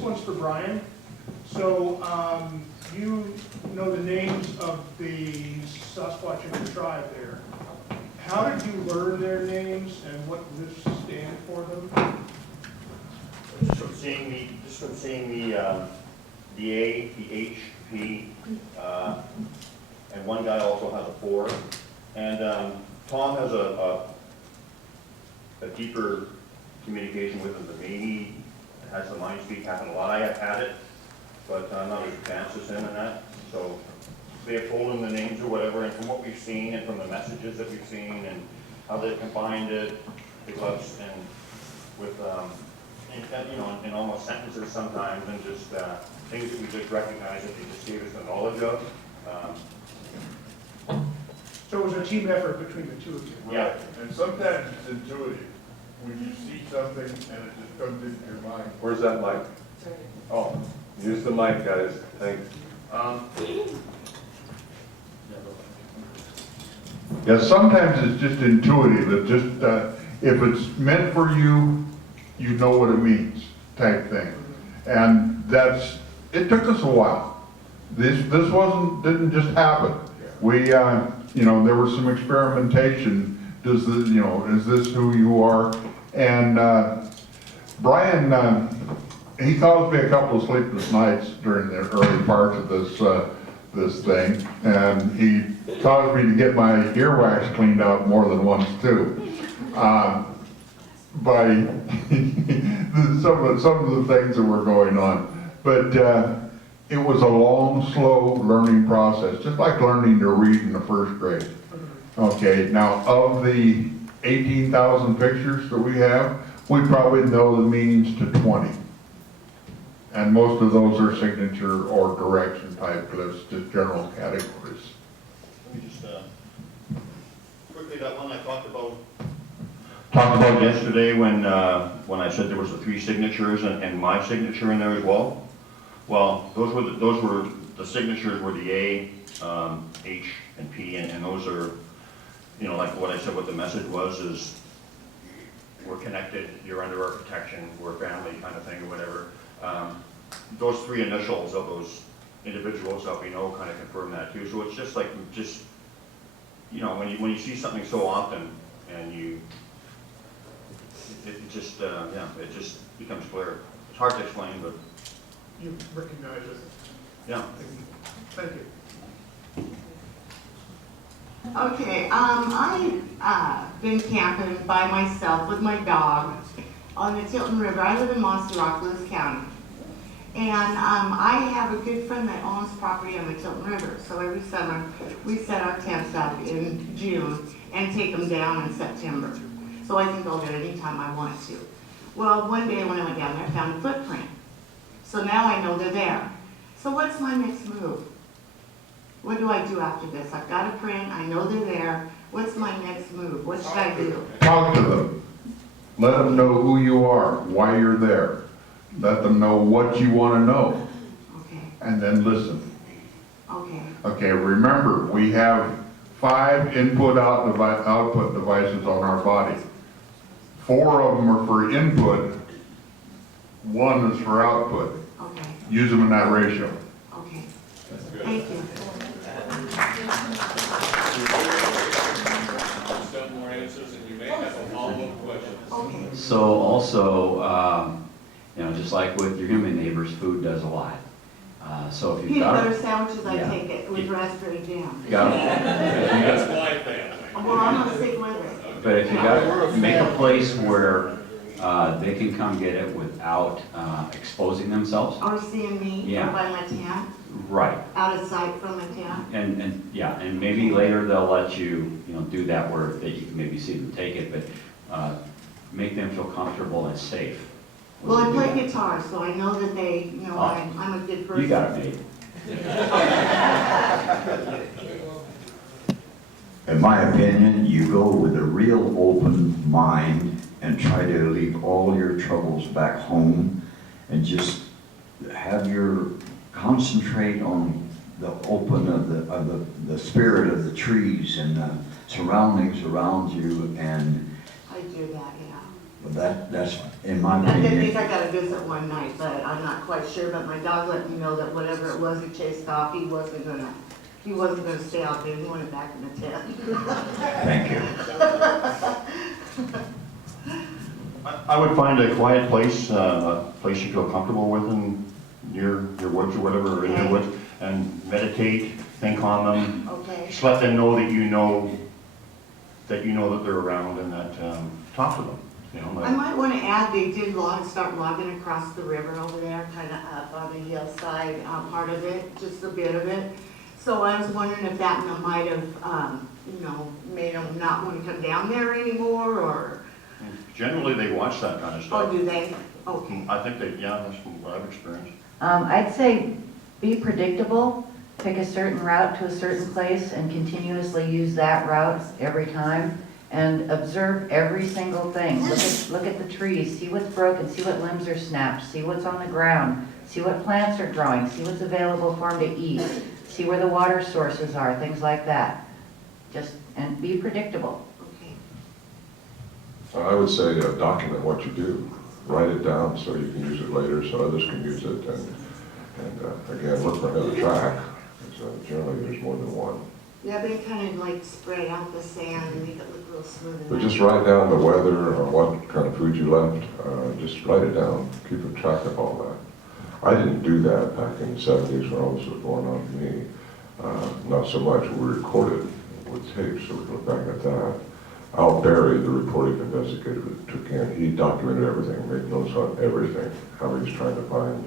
one's for Brian. So you know the names of the Sasquatch tribe there. How did you learn their names and what does this stand for them? Just from seeing the A, the H, P, and one guy also has a 4. And Tom has a deeper communication with him than me. He has the mind speak happen a lot. I have had it, but I'm not as advanced as him in that. So they have told him the names or whatever, and from what we've seen and from the messages that we've seen and how they've combined it, the gloves and with, you know, in almost sentences sometimes, and just things that we just recognize that they just gave us the knowledge of. So it was a team effort between the two of you. Yeah. And sometimes it's intuitive. When you see something and it just comes into your mind. Where's that mic? Oh, use the mic, guys. Thanks. Yeah, sometimes it's just intuitive. It just, if it's meant for you, you know what it means, type thing. And it took us a while. This didn't just happen. We, you know, there was some experimentation. Does this, you know, is this who you are? And Brian, he caused me a couple of sleepless nights during the early parts of this thing, and he caused me to get my earwax cleaned out more than once too. By some of the things that were going on, but it was a long, slow learning process, just like learning to read in the first grade. Okay, now of the 18,000 pictures that we have, we probably know the meanings to 20. And most of those are signature or direction type glyphs, just general categories. Let me just quickly, that one I talked about yesterday when I said there was the 3 signatures and my signature in there as well. Well, those were the signatures were the A, H, and P, and those are, you know, like what I said, what the message was is we're connected, you're under our protection, we're family kind of thing or whatever. Those 3 initials of those individuals that we know kind of confirm that too. So it's just like, you know, when you see something so often and it just becomes clear. It's hard to explain, but You recognize it. yeah. Thank you. Okay, I've been camping by myself with my dog on the Tilton River. I live in Monster Rock, Lewis County. And I have a good friend that owns property on the Tilton River. So every summer, we set our tents up in June and take them down in September. So I can go there anytime I want to. Well, one day when I went down there, I found a footprint. So now I know they're there. So what's my next move? What do I do after this? I've got a print, I know they're there. What's my next move? What should I do? Talk to them. Let them know who you are, why you're there. Let them know what you want to know. Okay, And then listen. okay, Okay, remember, we have 5 output devices on our body. 4 of them are for input, 1 is for output. okay, Use them in that ratio. okay. Thank you. Some more answers, and you may have a follow-up question. Okay. So also, you know, just like with your human neighbors, food does a lot. So if you've Peanut got butter sandwiches, I Yeah. take it with raspberry jam. That's my family. Well, I'm not sick with it. but if you got, make a place where they can come get it without exposing themselves. Or seeing me Yeah. by my tent, Right. out of sight from my tent. And yeah, and maybe later they'll let you, you know, do that where that you can maybe see them take it, but make them feel comfortable and safe. Well, I play guitar, so I know that they know I'm a good person. You got it made. In my opinion, you go with a real open mind and try to leave all your troubles back home and just have your concentrate on the open of the spirit of the trees and the surroundings around you. And I do that, yeah. That's, in my I think opinion, I got a visit one night, but I'm not quite sure, but my dog let me know that whatever it was he chased off, he wasn't gonna stay out there, he wanted back in the tent. thank you. I would find a quiet place, a place you feel comfortable with in your woods or whatever, or in your Okay. woods, and meditate, think on them. Okay, Just let them know that you know that they're around, and that, talk to them, you know, I like, might wanna add, they did start logging across the river over there, kinda up on the hillside, part of it, just a bit of it. So I was wondering if that might have, made them not wanna come down there anymore, or, generally they watch that kind of oh, stuff. do they? Okay. I think that, yeah, that's what I've experienced. I'd say be predictable, pick a certain route to a certain place and continuously use that route every time, and observe every single thing. Look at the trees, see what's broken, see what limbs are snapped, see what's on the ground, see what plants are growing, see what's available for them to eat, see where the water sources are, things like that. And be predictable. Okay. I would say document what you do. Write it down so you can use it later, so others can use it. And again, look for another track. So generally, there's more than one. Yeah, they kind of like spread out the sand and make it look real smooth. and But just nice. write down the weather or what kind of food you left. Just write it down. Keep a track of all that. I didn't do that back in the 70s when all this was going on for me. Not so much. We recorded with tapes, so we can look back at that. Al Berry, the reporting investigator that took in, he documented everything, made notes on everything, how he was trying to find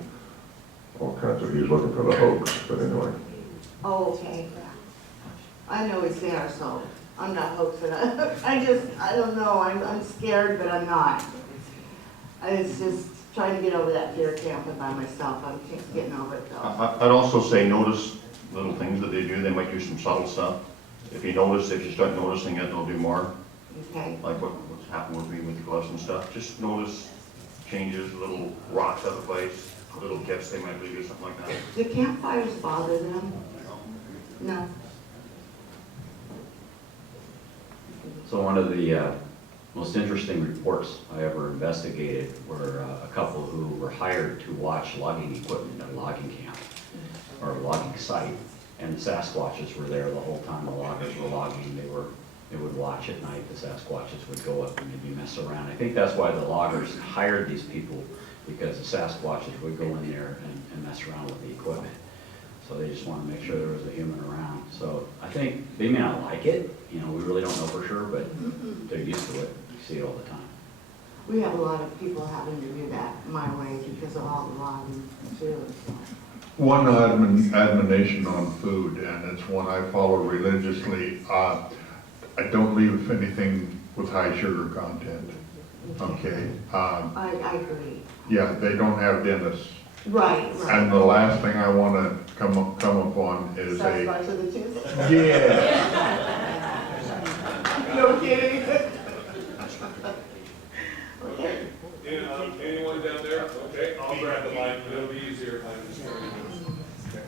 all kinds of, he was looking for the hoax, but anyway. Oh, okay. I know it's there, so I'm not hoaxing it. I don't know, I'm scared, but I'm not. It's just trying to get over that fear of camping by myself. I'm getting over it though. I'd also say notice little things that they do. They might do some subtle stuff. If you start noticing it, they'll do more. Okay, Like what's happened with me with the gloves and stuff. Just notice changes, little rocks out of place, little gifts they might leave you, something like that. do campfires bother them? No. So one of the most interesting reports I ever investigated were a couple who were hired to watch logging equipment at a logging camp or a logging site. And the Sasquatches were there the whole time the loggers were logging. They would watch at night. The Sasquatches would go up and maybe mess around. I think that's why the loggers hired these people, because the Sasquatches would go in there and mess around with the equipment. So they just want to make sure there was a human around. So I think they may not like it. We really don't know for sure, but they're used to it. You see it all the time. We have a lot of people having to do that my way because of all the logging too. So. One admonition on food, and it's one I follow religiously. I don't leave anything with high sugar content. Okay. I agree. Yeah, they don't have dentists. Right, right. And the last thing I want to come upon is Sasquatch of the tooth? yeah. No kidding. Okay. Anyone down there? Okay, I'll grab the mic, it'll be easier if I just. There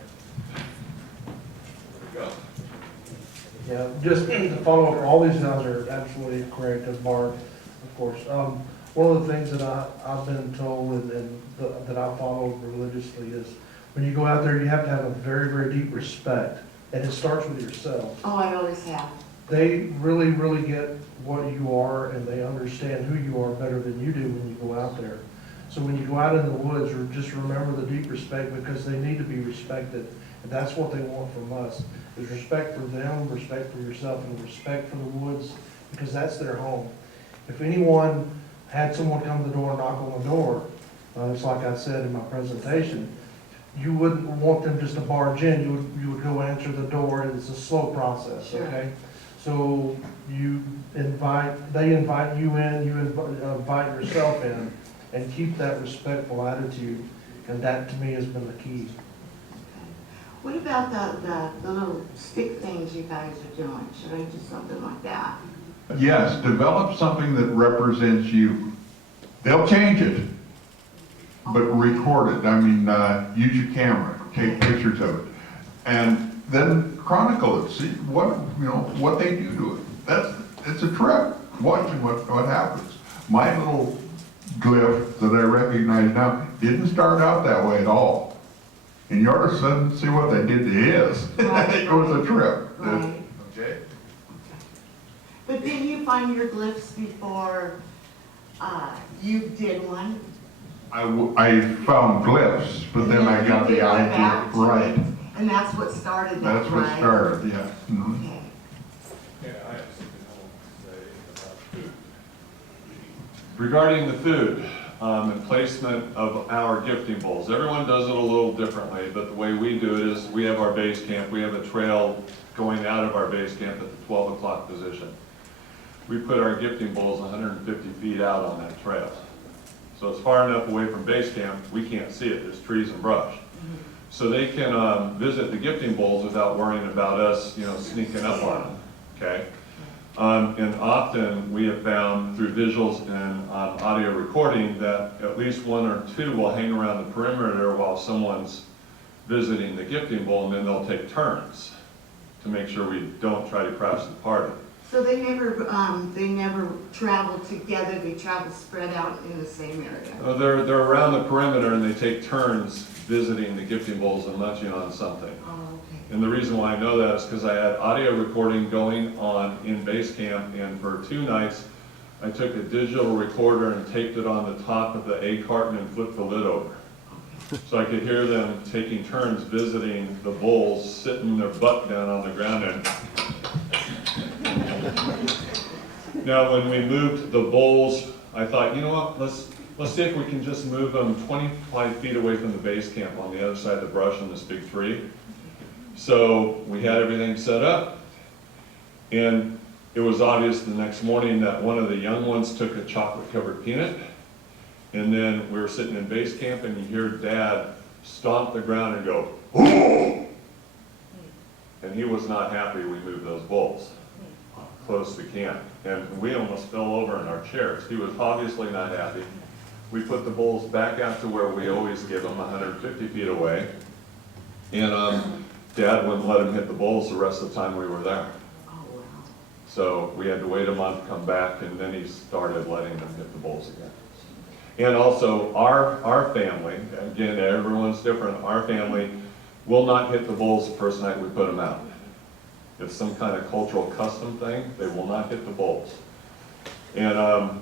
we go. Yeah, just to follow up, all these guys are absolutely correct, as Mark, of course. One of the things that I've been told that I follow religiously is when you go out there, you have to have a very, very deep respect, and it starts with yourself. Oh, I always have. They really, really get what you are, and they understand who you are better than you do when you go out there. So when you go out in the woods, just remember the deep respect, because they need to be respected. And that's what they want from us, is respect for them, respect for yourself, and respect for the woods, because that's their home. If anyone had someone come to the door and knock on the door, it's like I said in my presentation, you wouldn't want them just to barge in. You would go answer the door, and it's a slow process, Sure. okay? So they invite you in, you invite yourself in, and keep that respectful attitude, and that to me has been the key. What about the little stick things you guys are doing? Should I do something like that? Yes, develop something that represents you. They'll change it, but record it. I mean, use your camera, take pictures of it, and then chronicle it. See what they do to it. It's a trip watching what happens. my little glyph that I recognize now didn't start out that way at all. And yours, see what they did to his. Right, It was a trip. Right. Okay. But didn't you find your glyphs before you did one? I found glyphs, but then I got You the did one idea, back to right. it, and that's what started that, That's what right? started, yeah. Mhm. Okay. Yeah, I have something I want to say about food. Regarding the food, and placement of our gifting bowls. Everyone does it a little differently, but the way we do it is we have our base camp, we have a trail going out of our base camp at the 12 o'clock position. We put our gifting bowls 150 feet out on that trail. So it's far enough away from base camp, we can't see it, there's trees and brush. So they can visit the gifting bowls without worrying about us, sneaking up on them, okay? And often we have found through visuals and audio recording that at least one or two will hang around the perimeter while someone's visiting the gifting bowl, and then they'll take turns to make sure we don't try to crash the party. So they never travel together, they travel spread out in the same area? They're around the perimeter and they take turns visiting the gifting bowls and munching on something. Oh, okay. And the reason why I know that is because I had audio recording going on in base camp, and for 2 nights, I took a digital recorder and taped it on the top of the egg carton and flipped the lid over. So I could hear them taking turns visiting the bowls, sitting their butt down on the ground and... Now, when we moved the bowls, I thought, you know what, let's see if we can just move them 25 feet away from the base camp on the other side of the brush in this big tree. So we had everything set up, and it was obvious the next morning that one of the young ones took a chocolate-covered peanut, and then we were sitting in base camp, and you hear Dad stomp the ground and go, "Oh!" And he was not happy we moved those bowls close to camp, and we almost fell over in our chairs. He was obviously not happy. We put the bowls back out to where we always give them, 150 feet away, and Dad wouldn't let him hit the bowls the rest of the time we were there. Oh, wow. So we had to wait a month, come back, and then he started letting them hit the bowls again. And also, our family, again, everyone's different, our family will not hit the bowls the first night we put them out. It's some kind of cultural custom thing, they will not hit the bowls. And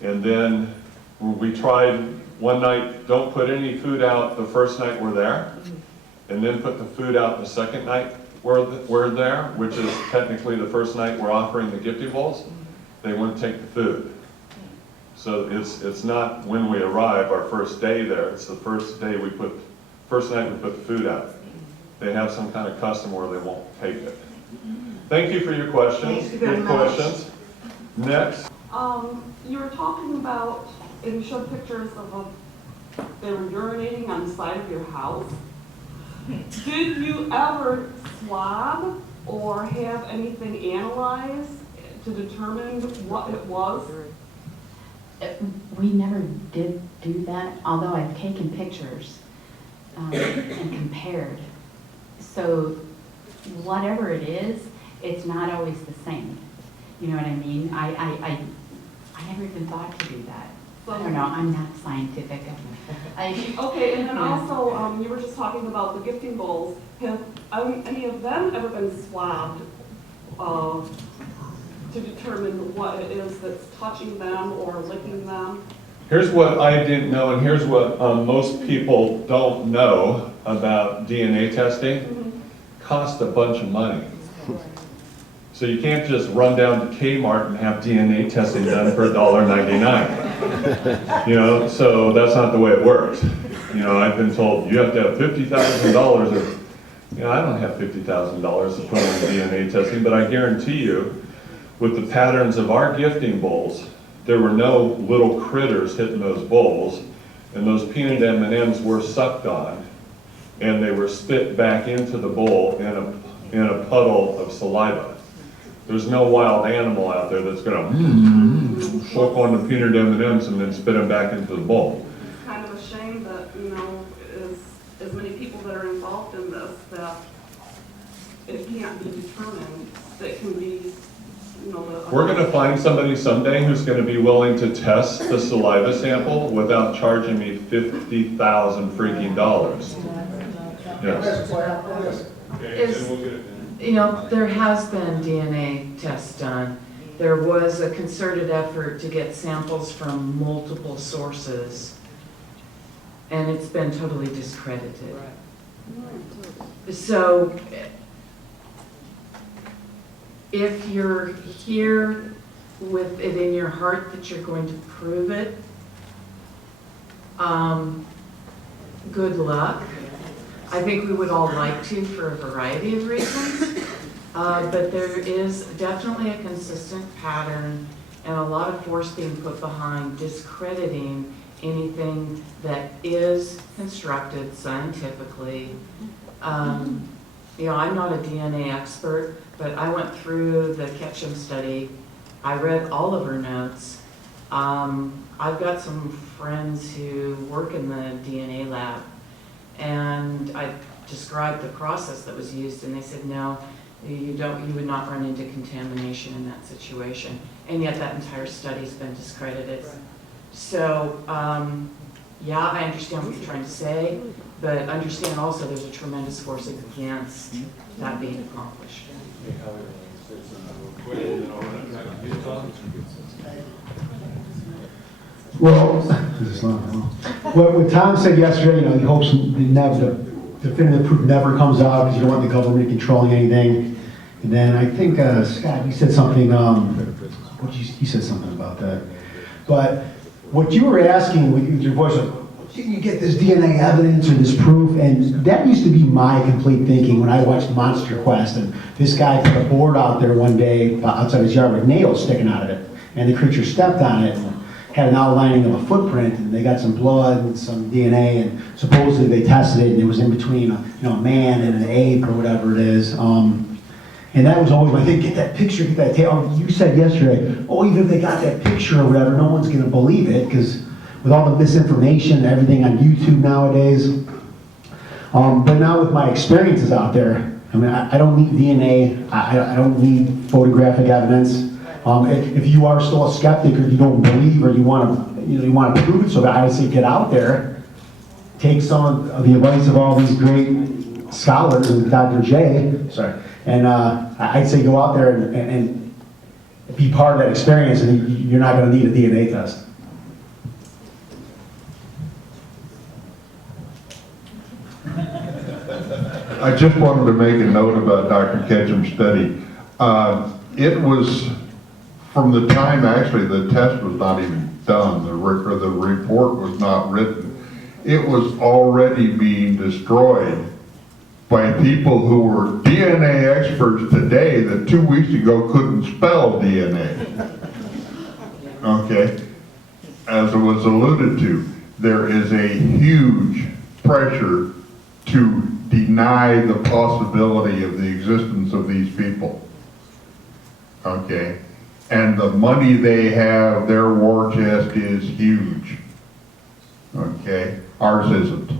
then we tried one night, don't put any food out the first night we're there, and then put the food out the second night we're there, which is technically the first night we're offering the gifting bowls. They wouldn't take the food. So it's not when we arrive, our first day there, it's the first night we put the food out. They have some kind of custom where they won't take it. Thank you for your questions. Thank you very Good much. questions. Next. You were talking about, and you showed pictures of they were urinating on the side of your house. Did you ever swab or have anything analyzed to determine what it was? We never did do that, although I've taken pictures and compared. So whatever it is, it's not always the same. You know what I mean? I never even thought to do that. I don't know, I'm not scientific. Okay, and then also, you were just talking about the gifting bowls. Have any of them ever been swabbed to determine what it is that's touching them or licking them? Here's what I didn't know, and here's what most people don't know about DNA testing. Costs a bunch of money. So you can't just run down to Kmart and have DNA testing done for $1.99. You know, so that's not the way it works. You know, I've been told you have to have $50,000 or, you know, I don't have $50,000 to put on DNA testing, but I guarantee you, with the patterns of our gifting bowls, there were no little critters hitting those bowls, and those peanut M&Ms were sucked on, and they were spit back into the bowl in a puddle of saliva. There's no wild animal out there that's gonna suck on the peanut M&Ms and then spit them back into the bowl. It's kind of a shame that, you know, as many people that are involved in this, that it can't be determined that it can be you know, the. We're gonna find somebody someday who's gonna be willing to test the saliva sample without charging me $50,000 freaking dollars. Yes. Is, you know, there has been DNA tests done. There was a concerted effort to get samples from multiple sources, and it's been totally discredited. So, if you're here with it in your heart that you're going to prove it, good luck. I think we would all like to for a variety of reasons, but there is definitely a consistent pattern and a lot of force being put behind discrediting anything that is constructed scientifically. You know, I'm not a DNA expert, but I went through the Ketchum study. I read all of her notes. I've got some friends who work in the DNA lab, and I described the process that was used, and they said, no, you would not run into contamination in that situation. And yet that entire study's been discredited. So, yeah, I understand what you're trying to say, but understand also there's a tremendous force against that being accomplished. Well, what Tom said yesterday, you know, he hopes the definitive proof never comes out because you don't want the government controlling anything. And then I think, Scott, you said something, you said something about that. But what you were asking with your voice, you get this DNA evidence or this proof, and that used to be my complete thinking when I watched Monster Quest, and this guy put a board out there one day outside his yard with nails sticking out of it, and the creature stepped on it and had an outlining of a footprint, and they got some blood and some DNA, and supposedly they tested it, and it was in between a man and an ape or whatever it is. And that was always my thing, get that picture, get that tape. You said yesterday, even if they got that picture or whatever, no one's gonna believe it, because with all the misinformation and everything on YouTube nowadays. But now with my experiences out there, I mean, I don't need DNA, I don't need photographic evidence. If you are still a skeptic or you don't believe or you want to prove it, so that I would say get out there, take some of the advice of all these great scholars and Dr. J, and I'd say go out there and be part of that experience, and you're not going to need a DNA test. I just wanted to make a note about Dr. Ketchum's study. It was, from the time actually the test was not even done, the report was not written, it was already being destroyed by people who were DNA experts today that 2 weeks ago couldn't spell DNA. Okay? As it was alluded to, there is a huge pressure to deny the possibility of the existence of these people. Okay? And the money they have, their war chest is huge. Okay? Ours isn't.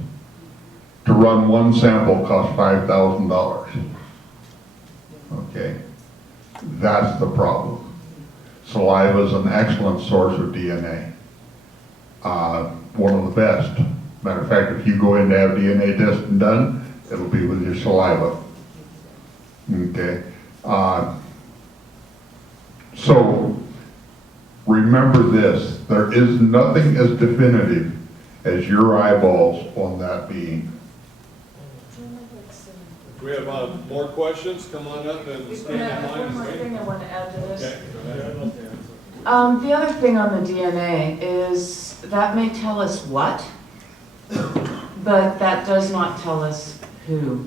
To run one sample costs $5,000. Okay? That's the problem. Saliva is an excellent source of DNA. One of the best. Matter of fact, if you go in to have DNA testing done, it'll be with your saliva. Okay? So, remember this, there is nothing as definitive as your eyeballs on that being. Do we have more questions? Come on up and stand in line. One more thing I want to add to this. Okay, go ahead. The other thing on the DNA is that may tell us what, but that does not tell us who.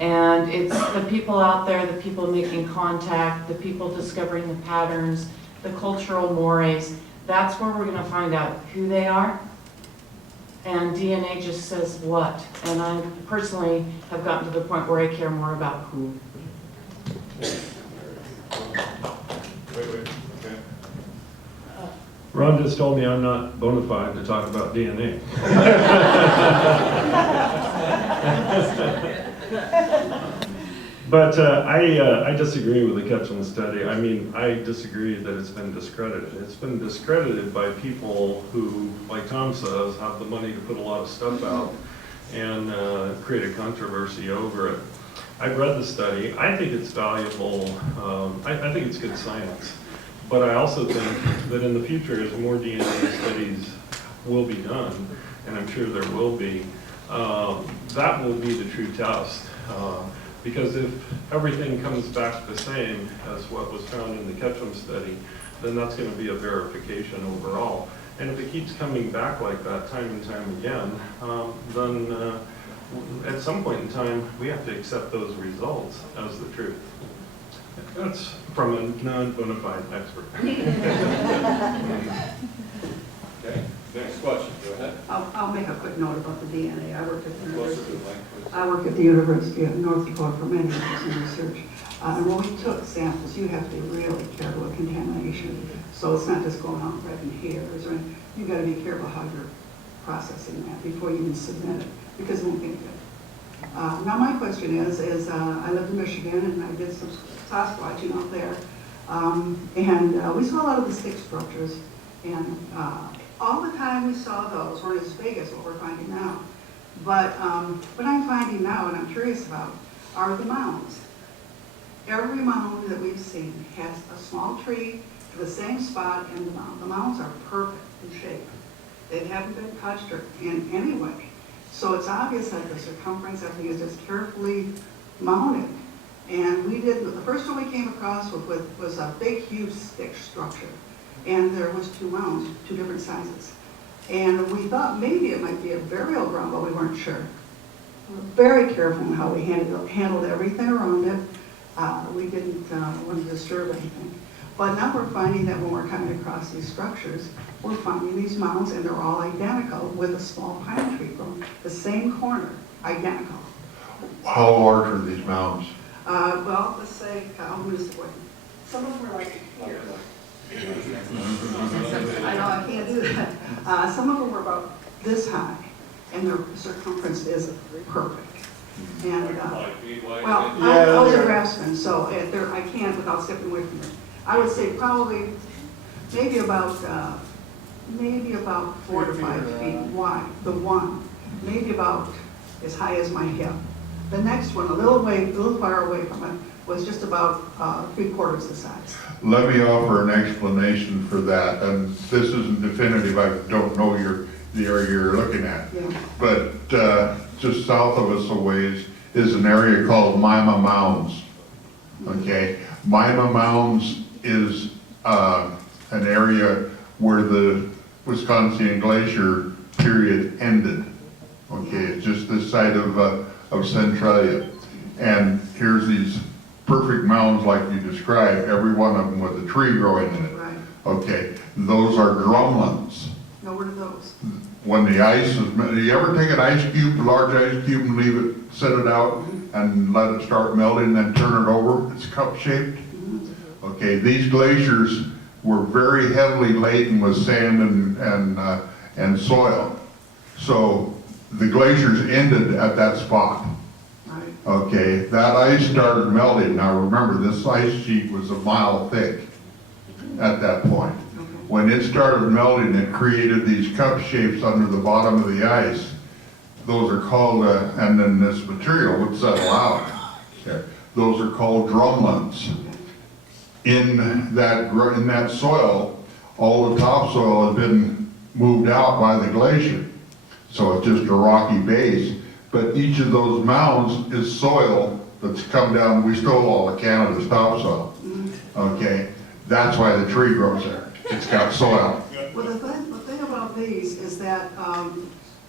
And it's the people out there, the people making contact, the people discovering the patterns, the cultural mores. That's where we're going to find out who they are. And DNA just says what. And I personally have gotten to the point where I care more about who. Wait, okay. Ron just told me I'm not bona fide to talk about DNA. But I disagree with the Ketchum study. I mean, I disagree that it's been discredited. It's been discredited by people who, like Tom says, have the money to put a lot of stuff out and create a controversy over it. I've read the study. I think it's valuable. I think it's good science. But I also think that in the future, as more DNA studies will be done, and I'm sure there will be, that will be the true test. Because if everything comes back the same as what was found in the Ketchum study, then that's going to be a verification overall. And if it keeps coming back like that time and time again, then at some point in time, we have to accept those results as the truth. That's from a non-bona fide expert. Okay, next question, go ahead. I'll make a quick note about the DNA. I work at the Closer to University. the mic, please. I work at the University of North Dakota for many years in research. And when we took samples, you have to be really careful with contamination. So it's not just going out right in hairs, or you got to be careful how you're processing that before you even submit it, because it won't be good. Now my question is I lived in Michigan and I did some Sasquatching out there, and we saw a lot of the stick structures, and all the time we saw those weren't as big as what we're finding now. But what I'm finding now, and I'm curious about, are the mounds. Every mound that we've seen has a small tree to the same spot in the mound. The mounds are perfect in shape. They haven't been touched or in any way. So it's obvious that the circumference, everything is just carefully mounted. And we did, the first one we came across was a big, huge stick structure. And there was 2 mounds, 2 different sizes. And we thought maybe it might be a burial ground, but we weren't sure. We were very careful in how we handled everything around it. We didn't want to disturb anything. But now we're finding that when we're coming across these structures, we're finding these mounds, and they're all identical with a small pine tree growing the same corner, identical. How large are these mounds? Well, let's say, I'll use the word. Some of them are like here. I know I can't do that. Some of them were about this high, and their circumference is perfect. And well, I was a craftsman, so I can't without stepping away from it. I would say probably maybe about 4 to 5 feet wide. The one, maybe about as high as my hip. The next one, a little far away from it, was just about 3/4 the size. Let me offer an explanation for that, and this isn't definitive, I don't know the area you're looking at. Yeah. But just south of us a ways is an area called Mima Mounds. Okay, Mima Mounds is an area where the Wisconsin Glacier period ended. Okay, it's just this side of Centralia. And here's these perfect mounds like you described, every one of them with a tree growing in it. Right. Okay, those are drumlins. Now, what are those? When the ice is, do you ever take an ice cube, a large ice cube, and leave it, set it out, and let it start melting, then turn it over? It's cup-shaped. Okay, these glaciers were very heavily laden with sand and soil. So the glaciers ended at that spot. Okay, that ice started melting. Now remember, this ice sheet was a mile thick at that point. When it started melting, it created these cup shapes under the bottom of the ice. Those are called, and then this material would settle out. Okay. Those are called drumlins. In that soil, all the topsoil has been moved out by the glacier. So it's just a rocky base. But each of those mounds is soil that's come down. We stole all of Canada's topsoil. Okay, that's why the tree grows there. It's got soil. Well, the thing about these is that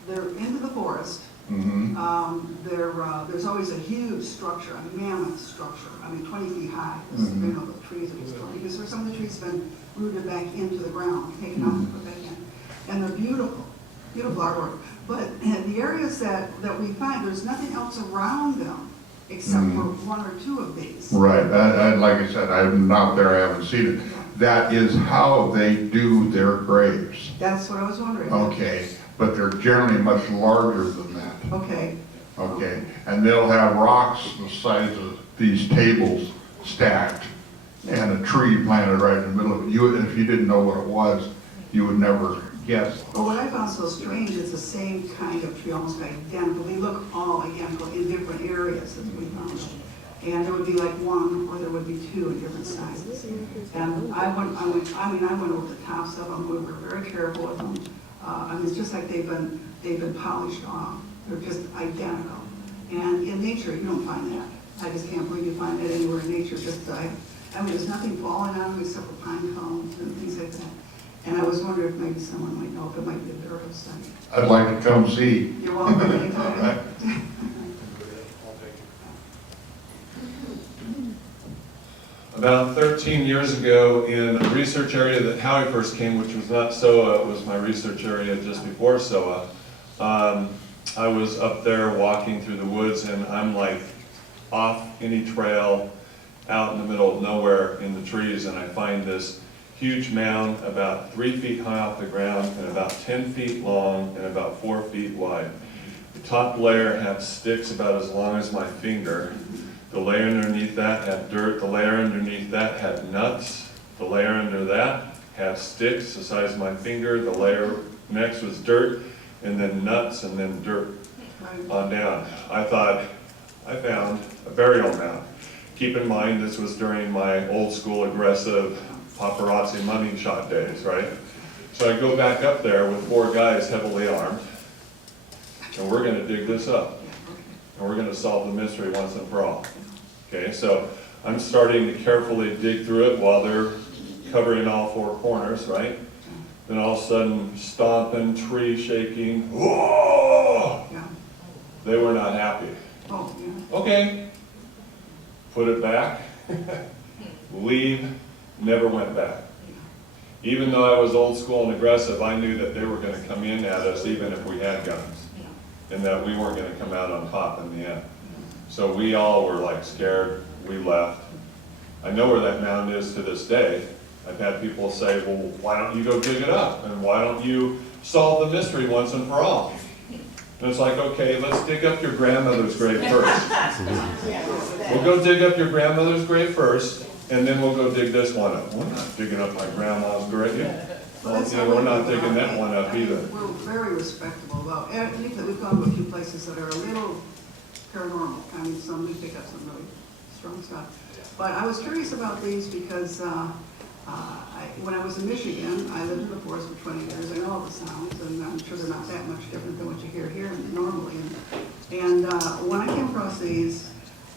they're into the forest. There's always a huge structure, a mammoth structure. I mean, 20 feet high. You know, the trees are destroyed because some of the trees have been rooted back into the ground, taken out and put back in, and they're beautiful, beautiful artwork. But in the areas that we find, there's nothing else around them except for 1 or 2 of these. Right, like I said, I'm not there, I haven't seen it. That is how they do their graves. That's what I was wondering. Okay, but they're generally much larger than that. Okay, okay? And they'll have rocks the size of these tables stacked and a tree planted right in the middle of it. If you didn't know what it was, you would never guess. Well, what I found so strange is the same kind of tree, almost identical. They look all identical in different areas that we found. And there would be like one, or there would be two in different sizes. And I went over the tops of them. We were very careful with them. I mean, it's just like they've been polished off. They're just identical. And in nature, you don't find that. I just can't believe you find that anywhere in nature. I mean, there's nothing falling on them except for pine cones and things like that. And I was wondering if maybe someone might know if it might be a burial site. I'd like to come see. You're welcome anytime. About 13 years ago, in a research area that Howie first came, which was not SOA, it was my research area just before SOA, I was up there walking through the woods, and I'm like off any trail out in the middle of nowhere in the trees, and I find this huge mound about 3 feet high off the ground and about 10 feet long and about 4 feet wide. The top layer had sticks about as long as my finger. The layer underneath that had dirt. The layer underneath that had nuts. The layer under that had sticks the size of my finger. The layer next was dirt, and then nuts, and then dirt on down. I thought, I found a burial mound. Keep in mind, this was during my old school aggressive paparazzi money shot days, right? So I go back up there with 4 guys heavily armed, and we're gonna dig this up. And we're gonna solve the mystery once and for all. Okay, so I'm starting to carefully dig through it while they're covering all 4 corners, right? Then all of a sudden, stomping, tree shaking, whoa! Yeah. They were not happy. Oh, yeah. Okay, put it back, leave, never went back. Even though I was old school and aggressive, I knew that they were gonna come in at us even if we had guns, and that we weren't gonna come out on top in the end. So we all were like scared, we left. I know where that mound is to this day. I've had people say, well, why don't you go dig it up? And why don't you solve the mystery once and for all? And it's like, okay, let's dig up your grandmother's grave first. We'll go dig up your grandmother's grave first, and then we'll go dig this one up. We're not digging up my grandma's grave. Well, you know, we're not digging that one up either. We're very respectable about, I think that we've gone to a few places that are a little paranormal. I mean, we pick up some really strong stuff. But I was curious about these because when I was in Michigan, I lived in the forest for 20 years. I know all the sounds, and I'm sure they're not that much different than what you hear here normally. And when I came across these,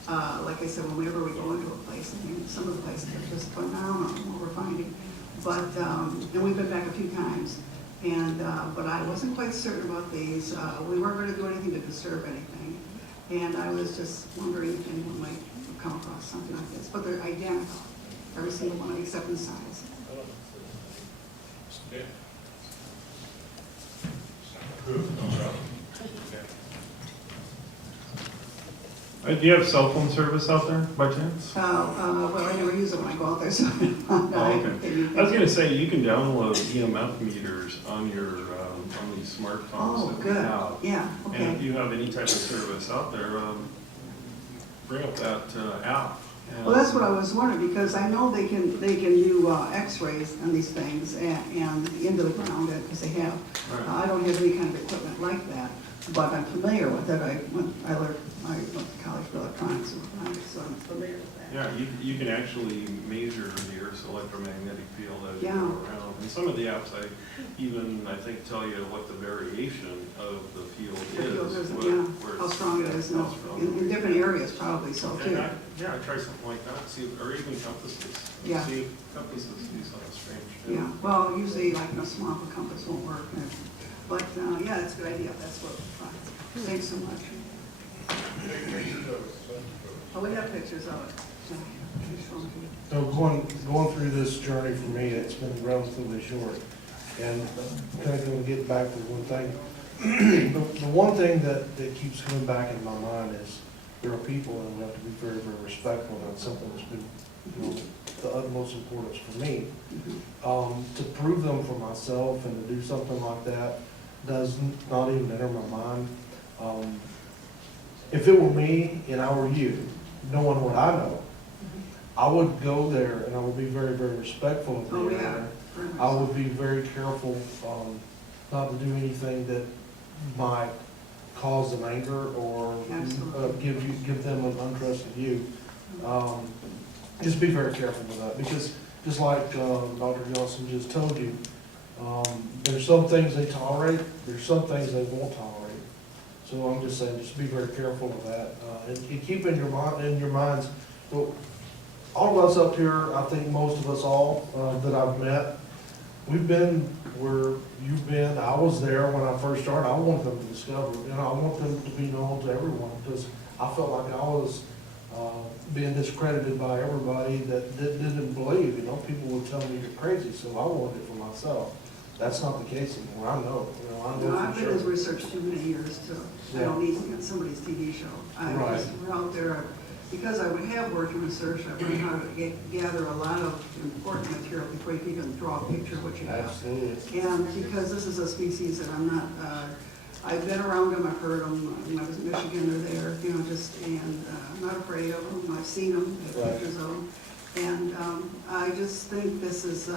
like I said, whenever we go into a place, I mean, some of the places are just phenomenal what we're finding. But, and we've been back a few times. And, but I wasn't quite certain about these. We weren't going to do anything to disturb anything. And I was just wondering if anyone might come across something like this. But they're identical, every single one except in size. Do you have cell phone service out there by chance? Well, I never use it when I go out there, so. Okay. I was gonna say, you can download EMF meters on your, on these smartphones Oh, that we good. have. Yeah, And okay. if you have any type of service out there, bring up that app. And- Well, that's what I was wondering, because I know they can do x-rays on these things and into the ground, because they have. Right. I don't have any kind of equipment like that, but I'm familiar with it. I went to college for electronics and electronics, so I'm familiar with that. Yeah, you can actually measure the Earth's electromagnetic field as you Yeah. go around. And some of the apps I think tell you what the variation of the field is. Yeah, how strong it is, how strong. in different areas probably so And too. I try something like that, see, or even compasses. Yeah. See if compasses do something strange. too. Yeah, well, usually like in a swamp, a compass won't work. But, yeah, that's a good idea. That's what we're trying. Thanks so much. Oh, we have pictures of it. Yeah, can you show them to you? So going through this journey for me, it's been relatively short. And kind of going to get back to one thing. The one thing that keeps coming back in my mind is there are people, and we have to be very, very respectful. That's something that's been, the utmost importance for me. To prove them for myself and to do something like that does not even enter my mind. if it were me and I were you, knowing what I know, I would go there and I would be very, very respectful of the Oh, area. yeah. I would be very careful, not to do anything that might cause them anger or give them an untrusted view. Just be very careful with that, because just like Dr. Johnson just told you, there's some things they tolerate, there's some things they won't tolerate. So I'm just saying, just be very careful of that, and keep in your minds. Well, all of us up here, I think most of us all that I've met, we've been where you've been. I was there when I first started. I want them to discover, I want them to be known to everyone, because I felt like I was being discredited by everybody that didn't believe. People would tell me you're crazy, so I wanted it for myself. That's not the case anymore. I know. I know I've for been in sure. research too many years I don't need to get somebody's TV show. Right. We're out there, because I would have worked in research, I learned how to gather a lot of important material before you can even draw a picture of what you have. Absolutely. And because this is a species that I'm not, I've been around them, I've heard them, when I was in Michigan, they're there, and I'm not afraid of them, I've seen them, I have pictures of them. And I just think this is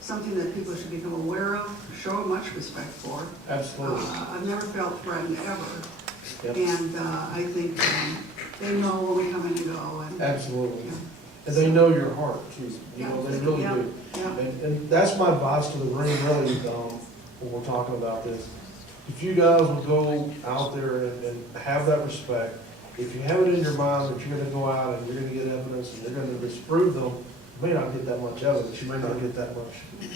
something that people should become aware of, show much respect for. Absolutely. I've never felt threatened ever. Yep. And I think they know when we come in and go. And, Absolutely. Yeah. And they know your heart, too. Yeah. They really Yeah. do. Yeah. And that's my advice to the room, really, when we're talking about this. If you guys would go out there and have that respect, if you have it in your mind that you're gonna go out and you're gonna get evidence and you're gonna disprove them, you may not get that much evidence, you may not get that much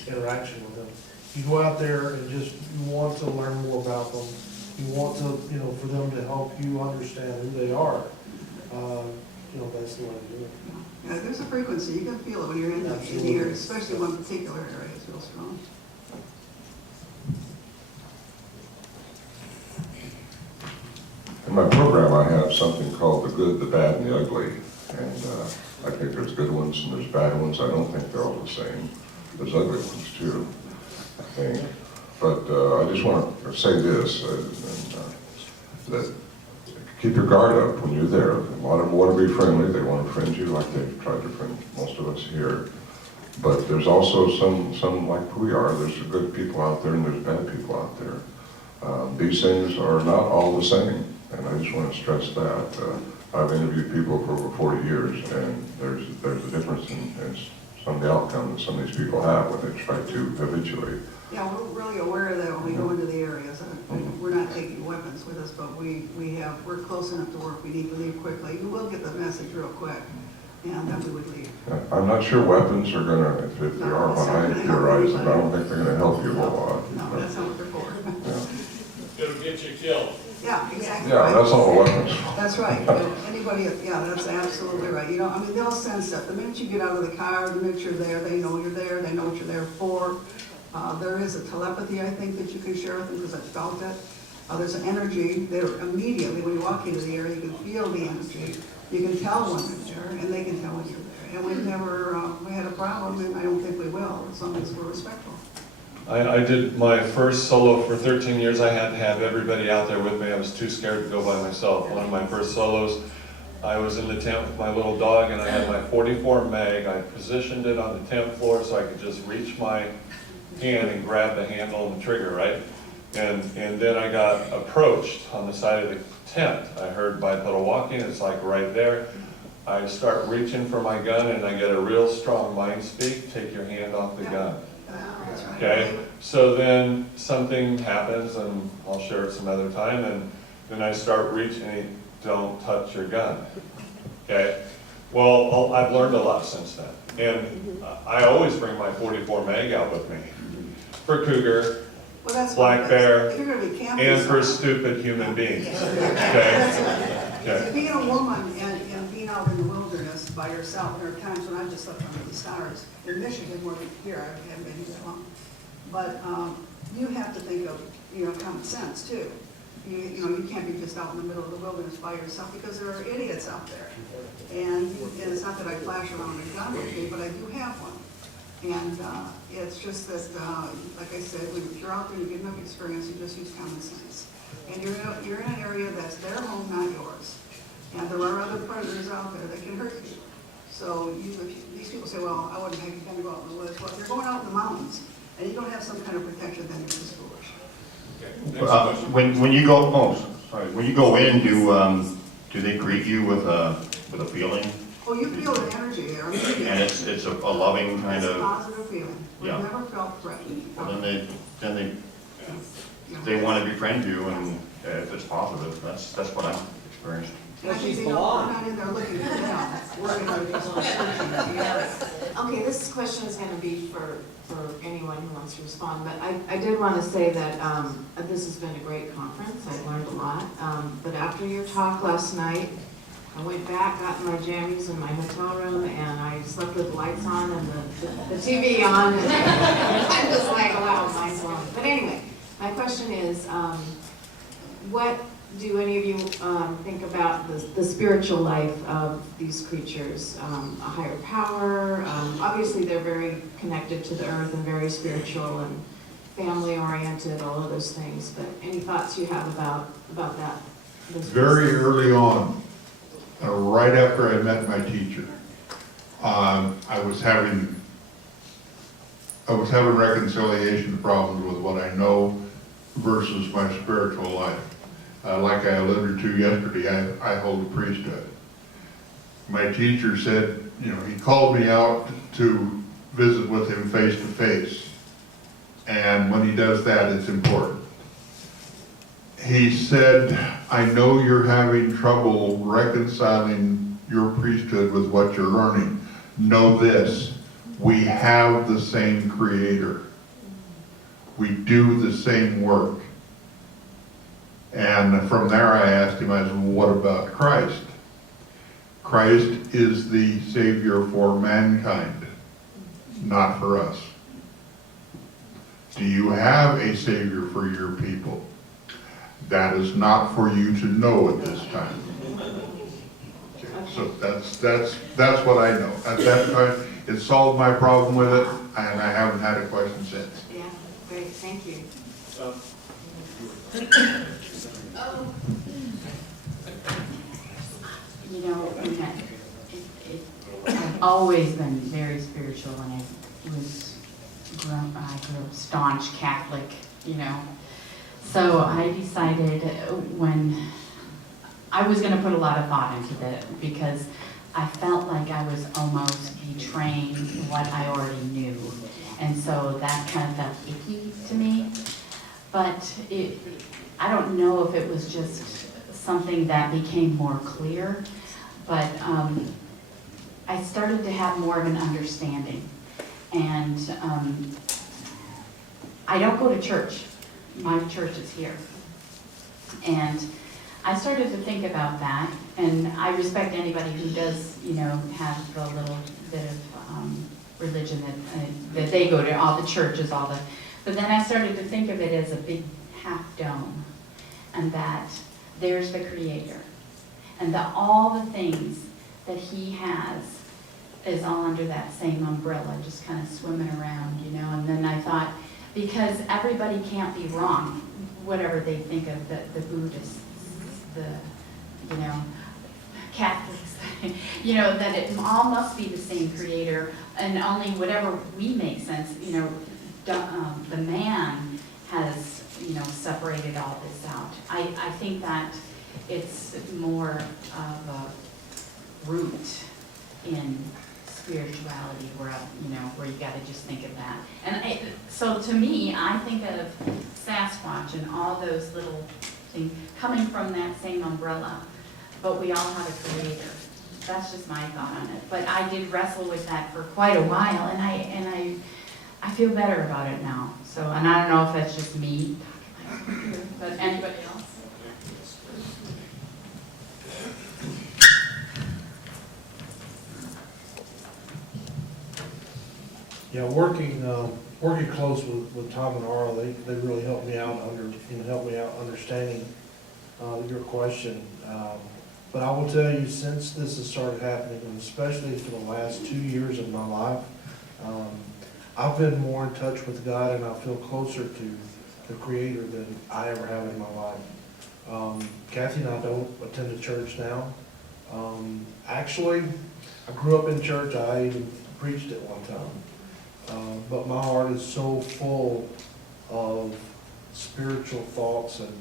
interaction with them. You go out there and just, you want to learn more about them, you want to, for them to help you understand who they are, that's the way to do it. Yeah, there's a frequency, you can feel it when you're in the area, especially one particular area, it's real strong. In my program, I have something called the good, the bad, and the ugly. And I think there's good ones and there's bad ones. I don't think they're all the same. There's ugly ones too, I think. But I just want to say this, that keep your guard up when you're there. A lot of them want to be friendly. They want to friend you like they've tried to friend most of us here. But there's also some like we are. There's good people out there and there's bad people out there. These things are not all the same. And I just want to stress that. I've interviewed people for over 40 years, and there's a difference in some of the outcome that some of these people have when they try to habituate. Yeah, we're really aware of that when we go into the areas. We're not taking weapons with us, but we're close enough to work. We need to leave quickly. We will get the message real quick, and then we would leave. I'm not sure weapons are going to, if they are what I theorize, I don't think they're going to help you a whole lot. No, that's not what they're for. It'll get you killed. Yeah, exactly. Yeah, right. that's all the weapons. That's right. Anybody, that's absolutely right. They'll sense that. The minute you get out of the car, the minute you're there, they know you're there, they know what you're there for. There is a telepathy, I think, that you can share with them, because I felt it. There's an energy there immediately when you walk into the area, you can feel the energy. You can tell when they're there, and they can tell when you're there. And we've never, we had a problem, and I don't think we will, as long as we're respectful. I did my first solo for 13 years. I had to have everybody out there with me. I was too scared to go by myself. One of my first solos, I was in the tent with my little dog, and I had my 44 mag. I positioned it on the tent floor so I could just reach my hand and grab the handle and the trigger, right? And then I got approached on the side of the tent. I heard bipedal walking. It's like right there. I start reaching for my gun, and I get a real strong mind speak. Take your hand off the gun. Okay, so then something happens, and I'll share it some other time, and then I start reaching, don't touch your gun. Okay, well, I've learned a lot since then, and I always bring my 44 mag out with me for cougar, Well, that's black bear, if you're gonna be camping and for somewhere. stupid human beings. Okay. Okay. Being a woman and being out in the wilderness by yourself, there are times when I've just slept under the stars. In Michigan, more than here, I haven't been here that long. But you have to think of, common sense too. You can't be just out in the middle of the wilderness by yourself, because there are idiots out there. And it's not that I flash around a gun with me, but I do have one. And it's just that, like I said, if you're out there and you get enough experience, you just use common sense. And you're in an area that's their home, not yours. And there are other predators out there that can hurt you. So these people say, well, I wouldn't have you kind of go out in the woods. Well, if you're going out in the mountains and you don't have some kind of protection, then you're just foolish. When you go, when you go in, do they greet you with a feeling? Oh, you feel an energy there. I mean, And it's a loving kind it's a of, positive feeling. We've yeah. never felt threatened. well, they want to befriend you, and if it's positive, that's what I've experienced. I think they don't, we're not in there looking for them. We're in there searching. Okay, this question is going to be for anyone who wants to respond, but I did want to say that this has been a great conference. I've learned a lot. But after your talk last night, I went back, got in my jammies in my hotel room, and I slept with the lights on and the TV on. And I'm just like, wow, mind's blown. But anyway, my question is, what do any of you think about the spiritual life of these creatures? A higher power? Obviously, they're very connected to the earth and very spiritual and family-oriented, all of those things. But any thoughts you have about that? Very early on, right after I met my teacher, I was having reconciliation problems with what I know versus my spiritual life. Like I alluded to yesterday, I hold a priesthood. My teacher said, he called me out to visit with him face to face. And when he does that, it's important. He said, I know you're having trouble reconciling your priesthood with what you're learning. Know this, we have the same Creator. We do the same work. And from there I asked him, I said, well, what about Christ? Christ is the Savior for mankind, not for us. Do you have a Savior for your people? That is not for you to know at this time. Okay, so that's what I know. At that time, it solved my problem with it, and I haven't had a question since. Yeah, great, thank you. You know, I've always been very spiritual, and I grew up staunch Catholic, So I decided when I was going to put a lot of thought into that, because I felt like I was almost betraying what I already knew. And so that kind of felt icky to me. But I don't know if it was just something that became more clear, but I started to have more of an understanding. And I don't go to church. My church is here. And I started to think about that, and I respect anybody who does, have the little bit of religion that they go to, all the churches, but then I started to think of it as a big half dome, and that there's the Creator, and that all the things that He has is all under that same umbrella, just kind of swimming around, and then I thought, because everybody can't be wrong, whatever they think of the Buddhists, the Catholics, that it all must be the same Creator, and only whatever we make sense, the man has, separated all this out. I think that it's more of a root in spirituality where you got to just think of that. And so to me, I think of Sasquatch and all those little things coming from that same umbrella, but we all have a Creator. That's just my thought on it. But I did wrestle with that for quite a while, and I feel better about it now. So, and I don't know if that's just me, but anybody else? Yeah, working close with Tom and Arl, they really helped me out understanding your question. But I will tell you, since this has started happening, and especially for the last 2 years of my life, I've been more in touch with God, and I feel closer to the Creator than I ever have in my life. Kathy and I don't attend a church now. Actually, I grew up in church, I even preached at one time. But my heart is so full of spiritual thoughts and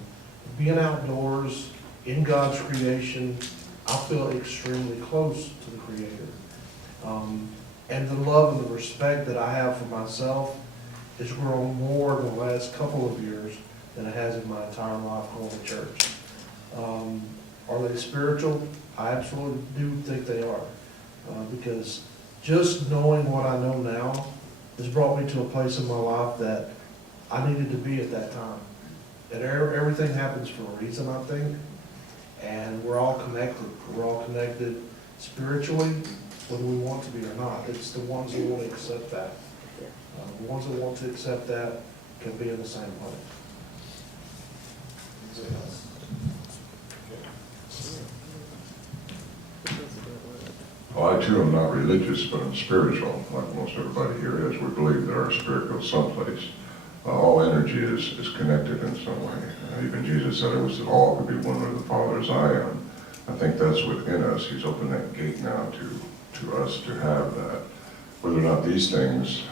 being outdoors in God's creation. I feel extremely close to the Creator. And the love and the respect that I have for myself has grown more in the last couple of years than it has in my entire life going to church. Are they spiritual? I absolutely do think they are. Because just knowing what I know now has brought me to a place in my life that I needed to be at that time. And everything happens for a reason, I think. And we're all connected. We're all connected spiritually, whether we want to be or not. It's the ones who want to accept that. The ones that want to accept that can be in the same place. Well, I too am not religious, but I'm spiritual, like most everybody here is. We believe that our spirit goes someplace. All energy is connected in some way. Even Jesus said it was that all could be one with the Father as I am. I think that's within us. He's opened that gate now to us to have that. Whether or not these things,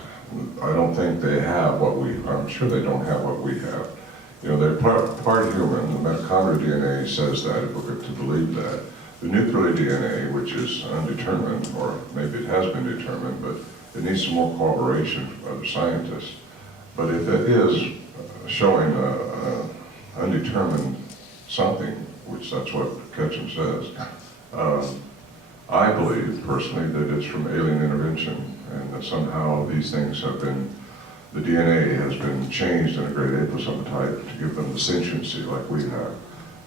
I don't think they have what I'm sure they don't have what we have. You know, they're part human. The mitochondrial DNA says that, if we're to believe that. The nuclear DNA, which is undetermined, or maybe it has been determined, but it needs some more cooperation from other scientists. But if it is showing undetermined something, which that's what Ketchum says, I believe personally that it's from alien intervention, and that somehow these things have been, the DNA has been changed in a great aposome type to give them the sentiency like we have.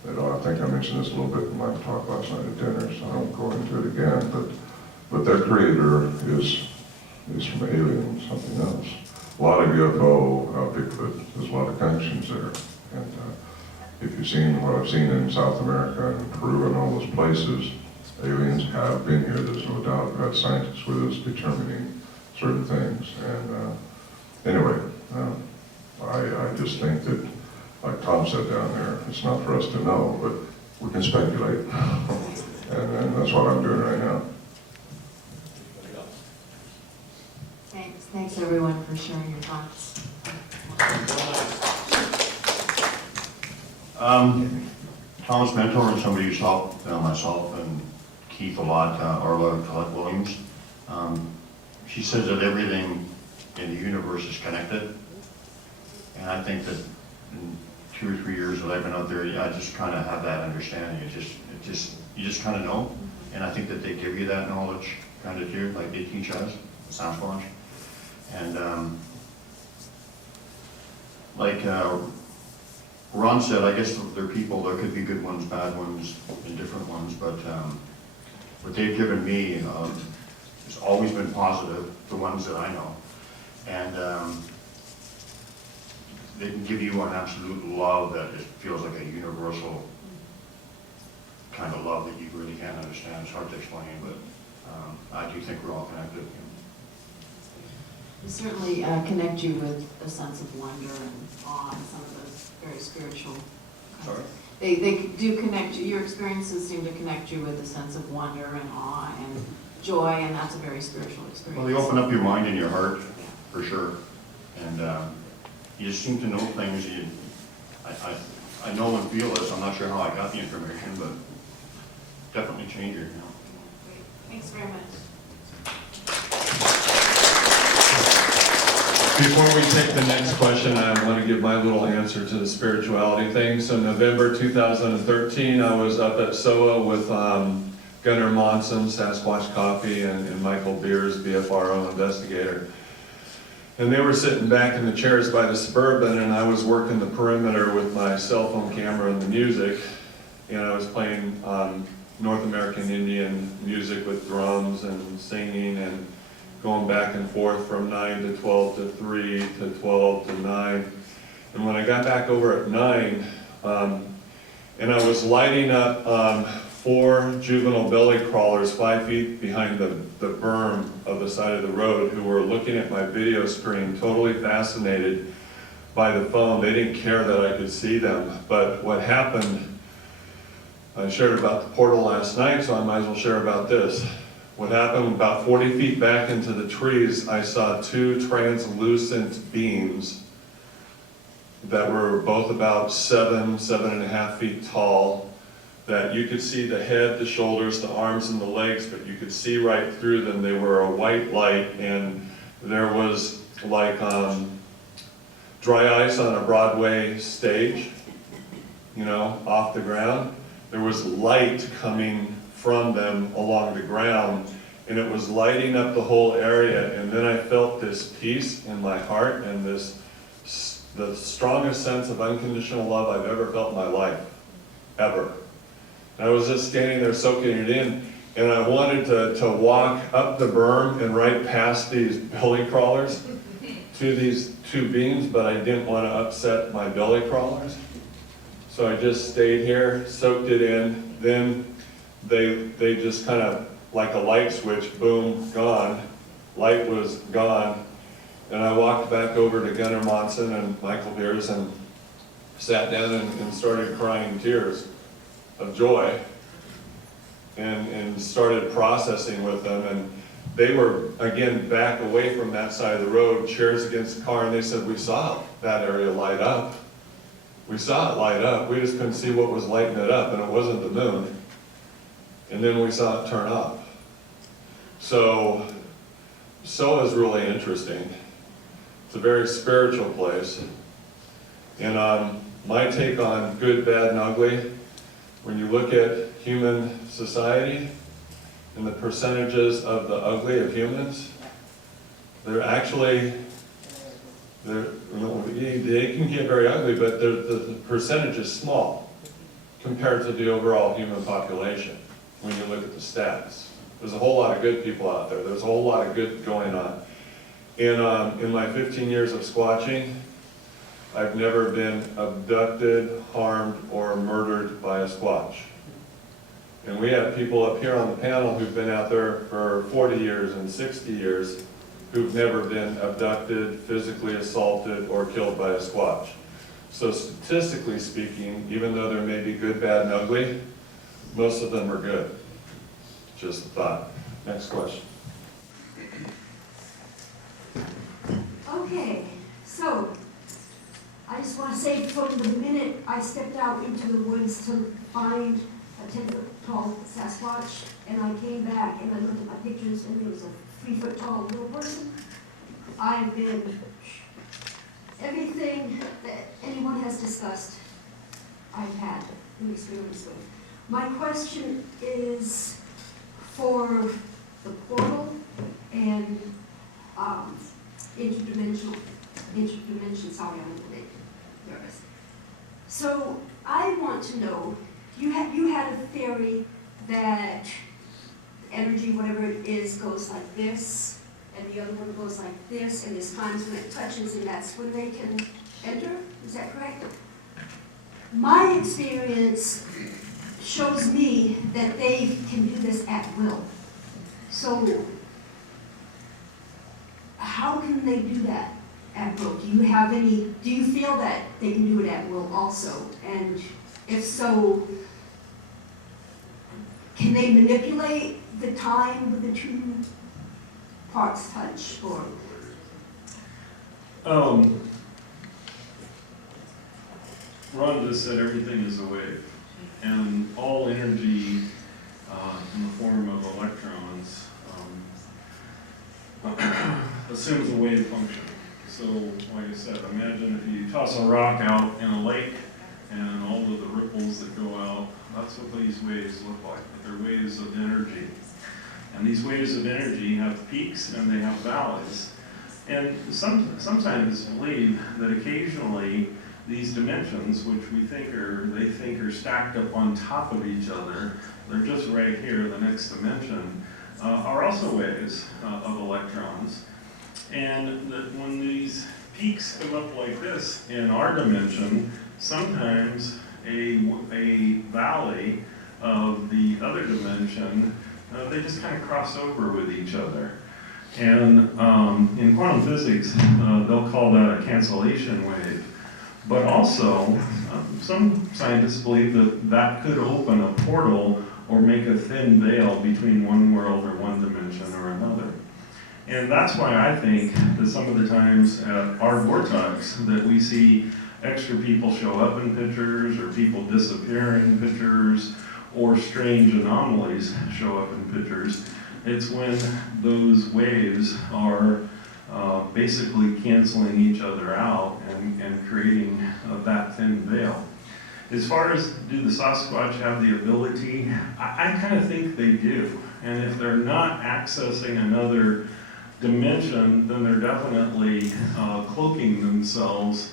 I think I mentioned this a little bit in my talk last night at dinner, so I don't go into it again, but their creator is from alien, something else. A lot of UFO, Bigfoot, there's a lot of connections there. And if you've seen what I've seen in South America and Peru and all those places, aliens have been here, there's no doubt. We've had scientists with us determining certain things. And anyway, I just think that, like Tom said down there, it's not for us to know, but we can speculate. and that's what I'm doing right now. Thanks everyone for sharing your thoughts. Tom's mentor and somebody who's helped myself and Keith a lot, Arla Collette Williams, she says that everything in the universe is connected. And I think that in 2 or 3 years that I've been out there, I just kind of have that understanding. You just kind of know. And I think that they give you that knowledge kind of too, like they teach us, Sasquatch. And like Ron said, I guess there are people, there could be good ones, bad ones, and different ones, but what they've given me has always been positive, the ones that I know. And they can give you an absolute love that just feels like a universal kind of love that you really can't understand. It's hard to explain, but I do think we're all connected. They certainly connect you with a sense of wonder and awe and some of those very spiritual kinds of, they do connect you, your experiences seem to connect you with a sense of wonder and awe and joy, and that's a very spiritual experience. Well, they open up your mind and your heart, for sure. And you just seem to know things. I know and feel this. I'm not sure how I got the information, but definitely change it. Great. Thanks very much. Before we take the next question, I want to give my little answer to the spirituality thing. So November 2013, I was up at SOA with Gunnar Monson, Sasquatch Coffee, and Michael Beers, BFRO investigator. And they were sitting back in the chairs by the Suburban, and I was working the perimeter with my cell phone camera and the music. And I was playing North American Indian music with drums and singing and going back and forth from 9 to 12 to 3 to 12 to 9. And when I got back over at 9, and I was lighting up 4 juvenile belly crawlers 5 feet behind the berm of the side of the road who were looking at my video screen, totally fascinated by the phone. They didn't care that I could see them. But what happened I shared about the portal last night, so I might as well share about this. What happened about 40 feet back into the trees, I saw two translucent beams that were both about 7.5 feet tall, that you could see the head, the shoulders, the arms, and the legs, but you could see right through them. They were a white light, and there was like dry ice on a Broadway stage, you know, off the ground. There was light coming from them along the ground, and it was lighting up the whole area. And then I felt this peace in my heart and the strongest sense of unconditional love I've ever felt in my life, ever. And I was just standing there soaking it in, and I wanted to walk up the berm and right past these belly crawlers to these two beams, but I didn't want to upset my belly crawlers. So I just stayed here, soaked it in, then they just kind of, like a light switch, boom, gone. Light was gone. And I walked back over to Gunnar Monson and Michael Beers and sat down and started crying tears of joy and started processing with them. And they were, again, back away from that side of the road, chairs against the car, and they said, we saw that area light up. We saw it light up. We just couldn't see what was lighting it up, and it wasn't the moon. And then we saw it turn off. So is really interesting. It's a very spiritual place. And my take on good, bad, and ugly, when you look at human society and the percentages of the ugly of humans, they're actually, they can get very ugly, but the percentage is small compared to the overall human population when you look at the stats. There's a whole lot of good people out there. There's a whole lot of good going on. In my 15 years of squatching, I've never been abducted, harmed, or murdered by a squatch. And we have people up here on the panel who've been out there for 40 years and 60 years who've never been abducted, physically assaulted, or killed by a squatch. So statistically speaking, even though there may be good, bad, and ugly, most of them are good. Just a thought. Next question. Okay, so I just want to say from the minute I stepped out into the woods to find a 10-foot tall Sasquatch, and I came back and I looked at my pictures and there was a 3-foot tall little person, I've been, everything that anyone has discussed, I've had an experience with. My question is for the portal and interdimension, sorry, I'm a bit nervous. So I want to know, you had a theory that energy, whatever it is, goes like this, and the other one goes like this, and there's times when it touches and that's when they can enter, is that correct? My experience shows me that they can do this at will. So how can they do that at will? Do you feel that they can do it at will also? And if so, can they manipulate the time with the two parts touch, or? Ron just said everything is a wave, and all energy in the form of electrons assumes a wave function. So, like I said, imagine if you toss a rock out in a lake and all of the ripples that go out, that's what these waves look like. They're waves of energy. And these waves of energy have peaks and they have valleys. And sometimes believe that occasionally these dimensions, which they think are stacked up on top of each other, they're just right here, the next dimension, are also waves of electrons. And that when these peaks come up like this in our dimension, sometimes a valley of the other dimension, they just kind of cross over with each other. And in quantum physics, they'll call that a cancellation wave. But also, some scientists believe that that could open a portal or make a thin veil between one world or one dimension or another. And that's why I think that some of the times at our vortex that we see extra people show up in pictures or people disappear in pictures or strange anomalies show up in pictures, it's when those waves are basically canceling each other out and creating that thin veil. As far as do the Sasquatch have the ability, I kind of think they do. And if they're not accessing another dimension, then they're definitely cloaking themselves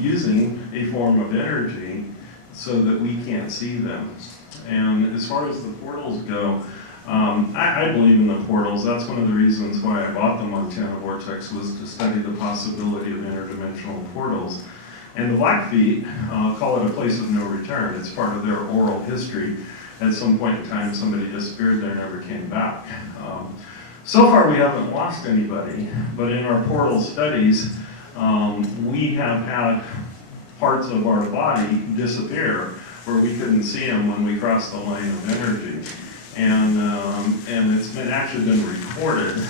using a form of energy so that we can't see them. And as far as the portals go, I believe in the portals. That's one of the reasons why I bought the Montana Vortex, was to study the possibility of interdimensional portals. And the Blackfeet call it a place of no return. It's part of their oral history. At some point in time, somebody disappeared there and never came back. So far, we haven't lost anybody, but in our portal studies, we have had parts of our body disappear where we couldn't see them when we crossed the line of energy. And it's actually been recorded.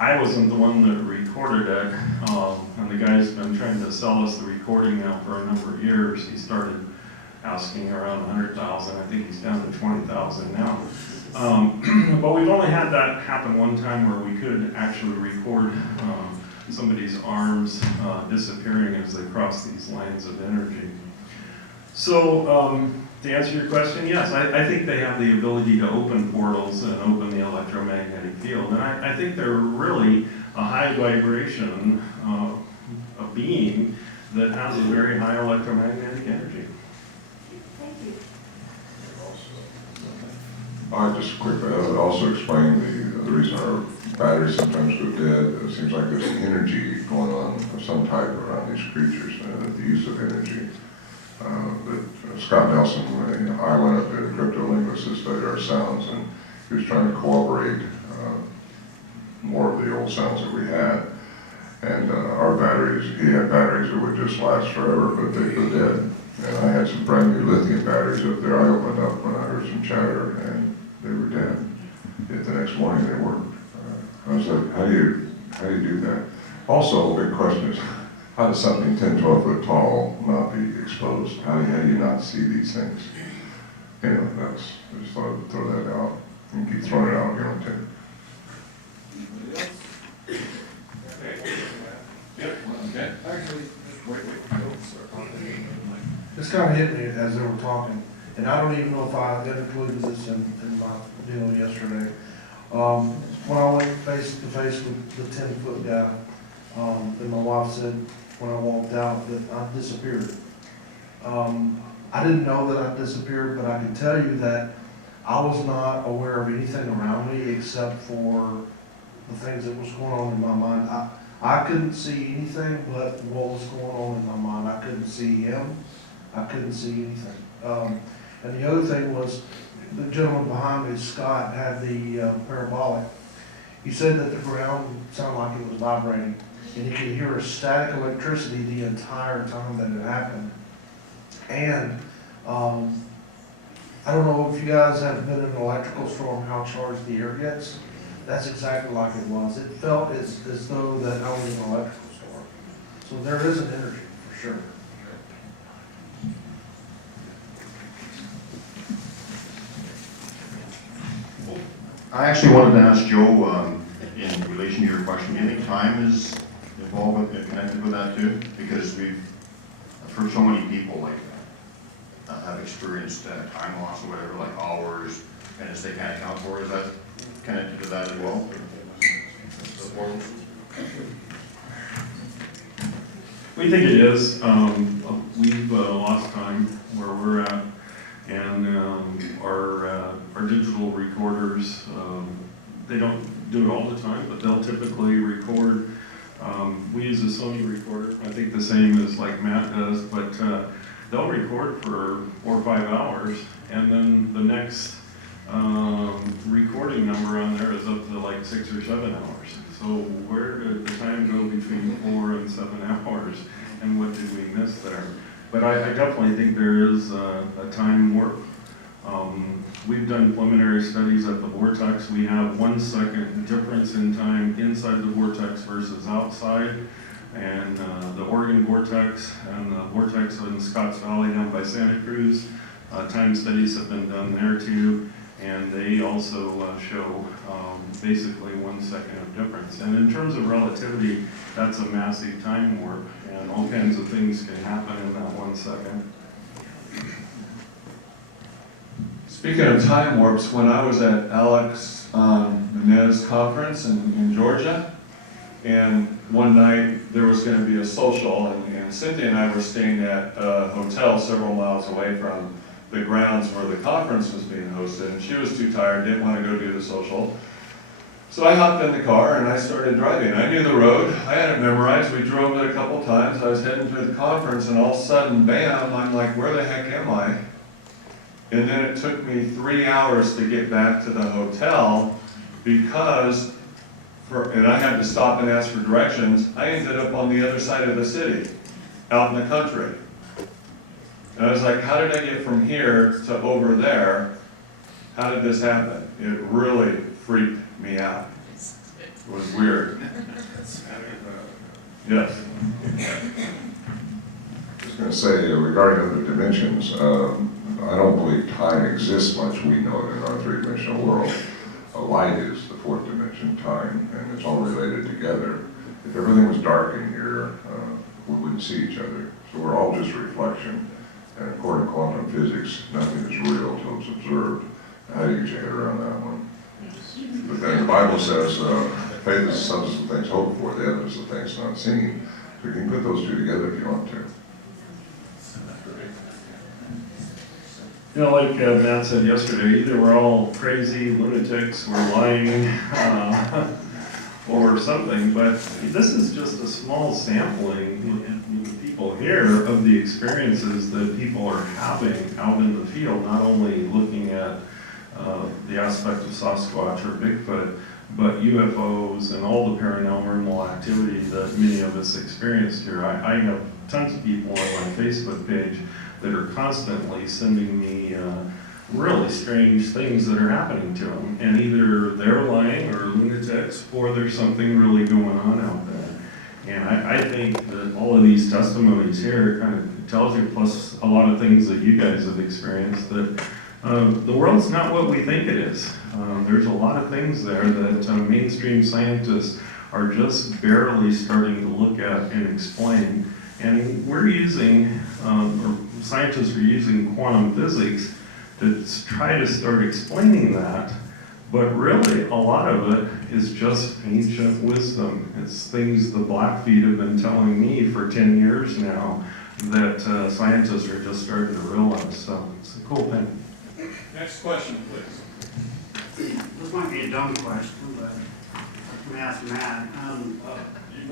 I wasn't the one that recorded it, and the guy's been trying to sell us the recording now for a number of years. He started asking around 100,000. I think he's down to 20,000 now. But we've only had that happen one time where we could actually record somebody's arms disappearing as they cross these lines of energy. So, to answer your question, yes, I think they have the ability to open portals and open the electromagnetic field. And I think they're really a high vibration a being that has a very high electromagnetic energy. Thank you. Just quickly, I would also explain the reason our batteries sometimes go dead. It seems like there's energy going on of some type around these creatures, the use of energy. Scott Nelson, I went up to a cryptolinguist to study our sounds, and he was trying to corroborate more of the old sounds that we had. And our batteries, he had batteries that would just last forever, but they go dead. And I had some brand new lithium batteries up there. I opened up when I heard some chatter, and they were dead. Yet the next morning they worked. I was like, how do you do that? Also, a big question is, how does something 10, 12 foot tall not be exposed? How do you not see these things? Anyway, I just thought I'd throw that out. You can keep throwing it out, you know, Tim. This kind of hit me as they were talking, and I don't even know if I included this in my deal yesterday. When I went face to face with the 10-foot guy, and my wife said when I walked out that I disappeared. I didn't know that I disappeared, but I can tell you that I was not aware of anything around me except for the things that was going on in my mind. I couldn't see anything but what was going on in my mind. I couldn't see him. I couldn't see anything. And the other thing was, the gentleman behind me, Scott, had the parabolic. He said that the ground sounded like it was vibrating, and he could hear a static electricity the entire time that it happened. And I don't know if you guys have been in an electrical storm, how charged the air gets. That's exactly like it was. It felt as though that I was in an electrical storm. So there is an energy, for sure. I actually wanted to ask Joe, in relation to your question, do you think time is involved with, connected with that too? Because I've heard so many people like have experienced time loss or whatever, like hours, and as they can't account for, is that connected to that as well? We think it is. We've lost time where we're at, and our digital recorders, they don't do it all the time, but they'll typically record. We use a Sony recorder, I think the same as like Matt does, but they'll record for 4 or 5 hours, and then the next recording number on there is up to like 6 or 7 hours. So where did the time go between 4 and 7 hours, and what did we miss there? But I definitely think there is a time warp. We've done preliminary studies at the vortex. We have 1 second difference in time inside the vortex versus outside. And the Oregon vortex and the vortex in Scotts Valley down by Santa Cruz, time studies have been done there too. And they also show basically 1 second of difference. And in terms of relativity, that's a massive time warp, and all kinds of things can happen in that 1 second. Speaking of time warps, when I was at Alex Menez's conference in Georgia, and one night there was going to be a social, and Cynthia and I were staying at a hotel several miles away from the grounds where the conference was being hosted, and she was too tired, didn't want to go do the social. So I hopped in the car and I started driving. I knew the road, I had it memorized, we drove it a couple times, I was heading to the conference, and all of a sudden, bam, I'm like, where the heck am I? And then it took me 3 hours to get back to the hotel because, and I had to stop and ask for directions, I ended up on the other side of the city, out in the country. And I was like, how did I get from here to over there? How did this happen? It really freaked me out. It was weird. Yes. I was going to say, regarding other dimensions, I don't believe time exists much we know it in our three-dimensional world. Light is the fourth dimension, time, and it's all related together. If everything was dark in here, we wouldn't see each other. So we're all just a reflection. And according to quantum physics, nothing is real until it's observed. How do you get your head around that one? But then the Bible says, faith is the substance of things hoped for, the evidence of things not seen. So you can put those two together if you want to. You know, like Matt said yesterday, either we're all crazy lunatics, we're lying, or something, but this is just a small sampling, people here, of the experiences that people are having out in the field, not only looking at the aspect of Sasquatch or Bigfoot, but UFOs and all the paranormal activity that many of us experienced here. I have tons of people on my Facebook page that are constantly sending me really strange things that are happening to them. And either they're lying or lunatics, or there's something really going on out there. And I think that all of these testimonies here kind of tells you, plus a lot of things that you guys have experienced, that the world's not what we think it is. There's a lot of things there that mainstream scientists are just barely starting to look at and explain. And we're using, or scientists are using quantum physics to try to start explaining that, but really a lot of it is just ancient wisdom. It's things the Blackfeet have been telling me for 10 years now that scientists are just starting to realize, so it's a cool thing. Next question, please. This might be a dumb question, but I'm gonna ask Matt.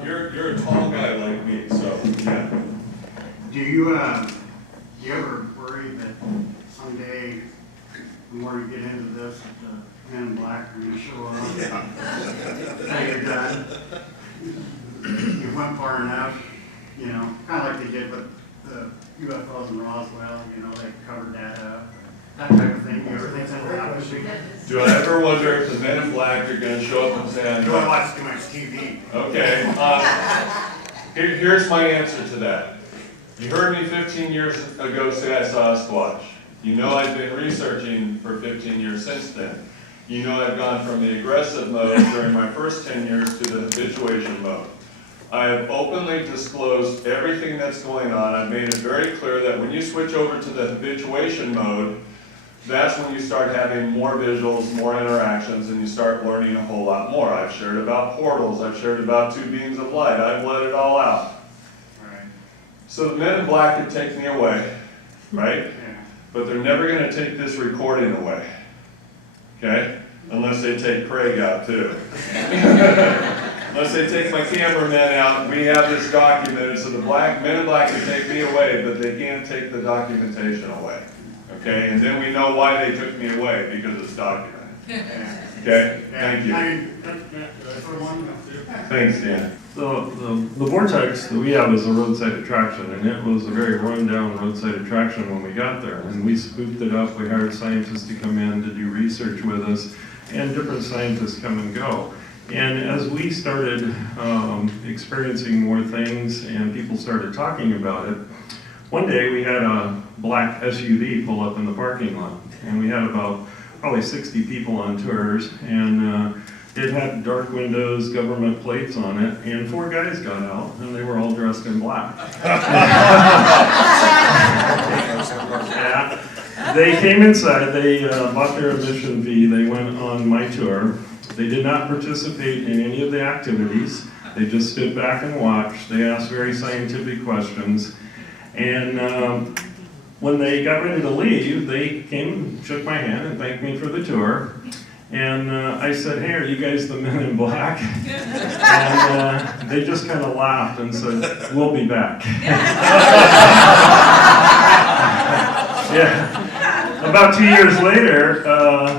You're a tall guy like me, so yeah. Do you ever worry that someday, the more you get into this, the men in black are gonna show up? Say you're done. You went far enough, you know, kind of like they did with the UFOs in Roswell, you know, they covered that up. That type of thing. You ever think that will happen? Do I ever wonder if the men in black are going to show up and say, I'm Do I watch too much TV? Okay. Here's my answer to that. You heard me 15 years ago say I saw a Sasquatch. You know I've been researching for 15 years since then. You know I've gone from the aggressive mode during my first 10 years to the habituation mode. I have openly disclosed everything that's going on. I've made it very clear that when you switch over to the habituation mode, that's when you start having more visuals, more interactions, and you start learning a whole lot more. I've shared about portals, I've shared about two beams of light, I've let it all out. Right. So the men in black could take me away, right? Yeah. But they're never going to take this recording away, okay? Unless they take Craig out too. Unless they take my cameraman out, we have this documented, so the men in black can take me away, but they can't take the documentation away, okay? And then we know why they took me away, because it's documented. Okay, thank you. Thanks, Dan. So the vortex that we have is a roadside attraction, and it was a very run-down roadside attraction when we got there. And we spoofed it up. We hired scientists to come in to do research with us, and different scientists come and go. And as we started experiencing more things and people started talking about it, one day we had a black SUV pull up in the parking lot, and we had about probably 60 people on tours, and it had dark windows, government plates on it, and 4 guys got out, and they were all dressed in black. Yeah. They came inside, they bought their admission fee, they went on my tour. They did not participate in any of the activities. They just stood back and watched. They asked very scientific questions. And when they got ready to leave, they came and shook my hand and thanked me for the tour. And I said, hey, are you guys the men in black? And they just kind of laughed and said, we'll be back. Yeah. About 2 years later,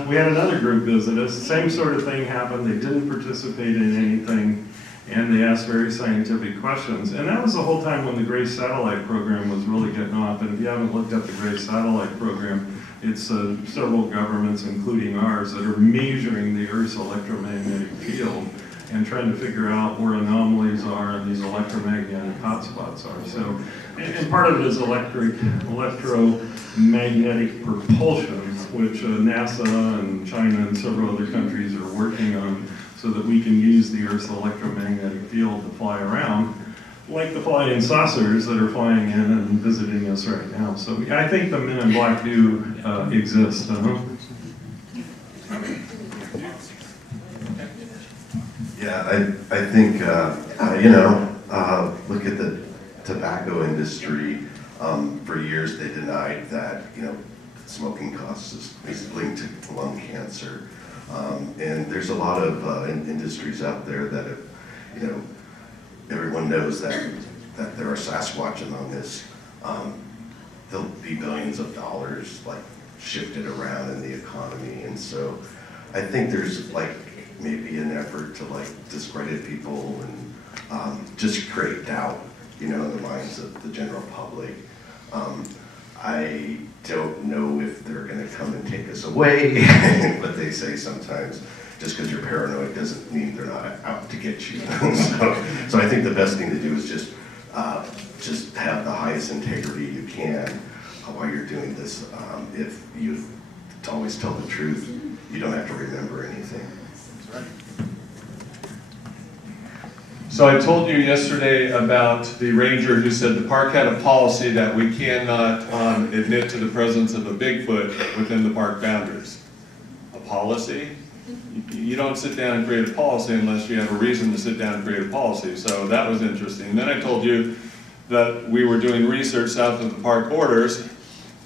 we had another group visit us. Same sort of thing happened. They didn't participate in anything, and they asked very scientific questions. And that was the whole time when the Gray Satellite Program was really getting off. And if you haven't looked at the Gray Satellite Program, it's several governments, including ours, that are measuring the Earth's electromagnetic field and trying to figure out where anomalies are and these electromagnetic hotspots are. So, and part of it is electromagnetic propulsion, which NASA and China and several other countries are working on so that we can use the Earth's electromagnetic field to fly around, like the flying saucers that are flying in and visiting us right now. So I think the men in black do exist. Yeah, I think, look at the tobacco industry. For years, they denied that, smoking causes is linked to lung cancer. And there's a lot of industries out there that, everyone knows that there are Sasquatch among us. There'll be billions of dollars shifted around in the economy. And so I think there's maybe an effort to discredit people and just create doubt, in the minds of the general public. I don't know if they're going to come and take us away, but they say sometimes just because you're paranoid doesn't mean they're not out to get you. So I think the best thing to do is just have the highest integrity you can while you're doing this. If you always tell the truth, you don't have to remember anything. So I told you yesterday about the ranger who said the park had a policy that we cannot admit to the presence of a Bigfoot within the park boundaries. A policy? You don't sit down and create a policy unless you have a reason to sit down and create a policy. So that was interesting. And then I told you that we were doing research south of the park borders,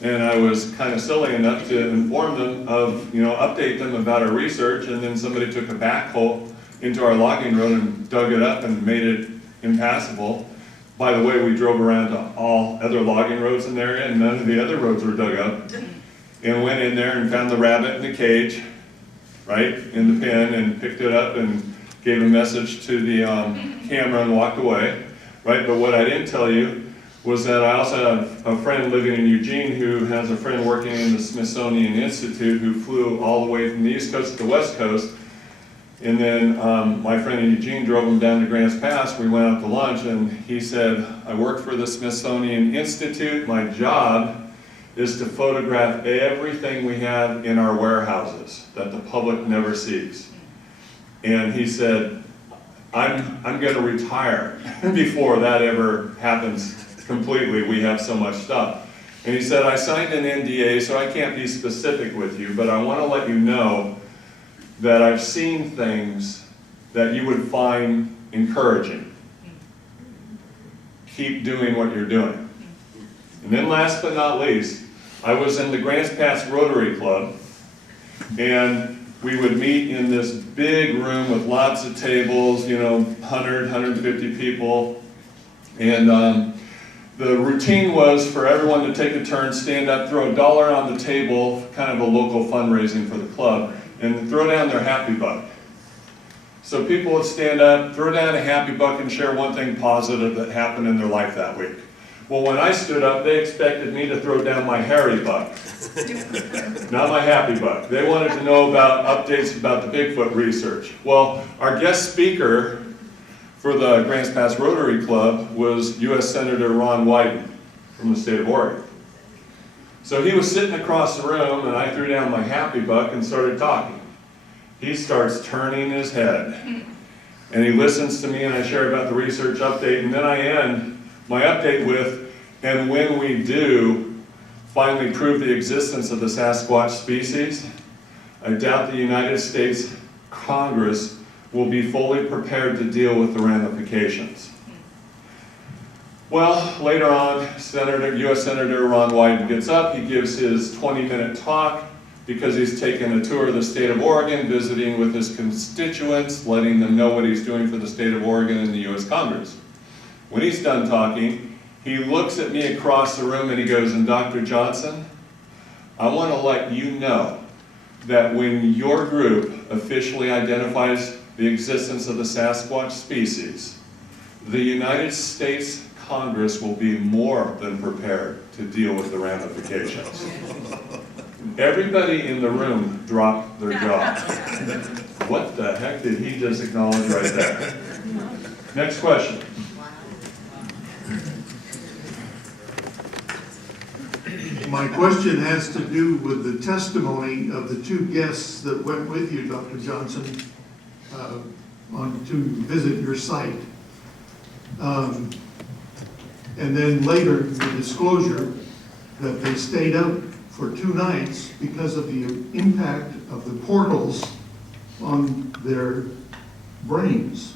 and I was kind of silly enough to inform them of, update them about our research, and then somebody took a backhoe into our logging road and dug it up and made it impassable. By the way, we drove around to all other logging roads in the area, and none of the other roads were dug up. And went in there and found the rabbit in the cage, right, in the pen, and picked it up and gave a message to the camera and walked away, right? But what I didn't tell you was that I also have a friend living in Eugene who has a friend working in the Smithsonian Institute who flew all the way from the East Coast to the West Coast. And then my friend in Eugene drove him down to Grants Pass. We went out to lunch, and he said, I work for the Smithsonian Institute. My job is to photograph everything we have in our warehouses that the public never sees. And he said, I'm going to retire before that ever happens completely. We have so much stuff. And he said, I signed an NDA, so I can't be specific with you, but I want to let you know that I've seen things that you would find encouraging. Keep doing what you're doing. And then last but not least, I was in the Grants Pass Rotary Club, and we would meet in this big room with lots of tables, 100, 150 people. And the routine was for everyone to take a turn, stand up, throw $1 on the table, kind of a local fundraising for the club, and throw down their happy buck. So people would stand up, throw down a happy buck, and share one thing positive that happened in their life that week. Well, when I stood up, they expected me to throw down my hairy buck, not my happy buck. They wanted to know about updates about the Bigfoot research. Well, our guest speaker for the Grants Pass Rotary Club was U.S. Senator Ron Wyden from the state of Oregon. So he was sitting across the room, and I threw down my happy buck and started talking. He starts turning his head, and he listens to me, and I share about the research update, and then I end my update with, and when we do finally prove the existence of the Sasquatch species, I doubt the United States Congress will be fully prepared to deal with the ramifications. Well, later on, U.S. Senator Ron Wyden gets up, he gives his 20-minute talk because he's taken a tour of the state of Oregon, visiting with his constituents, letting them know what he's doing for the state of Oregon and the U.S. Congress. When he's done talking, he looks at me across the room and he goes, and Dr. Johnson, I want to let you know that when your group officially identifies the existence of the Sasquatch species, the United States Congress will be more than prepared to deal with the ramifications. Everybody in the room dropped their jaw. What the heck did he just acknowledge right there? Next question. My question has to do with the testimony of the two guests that went with you, Dr. Johnson, to visit your site. And then later, the disclosure that they stayed out for 2 nights because of the impact of the portals on their brains.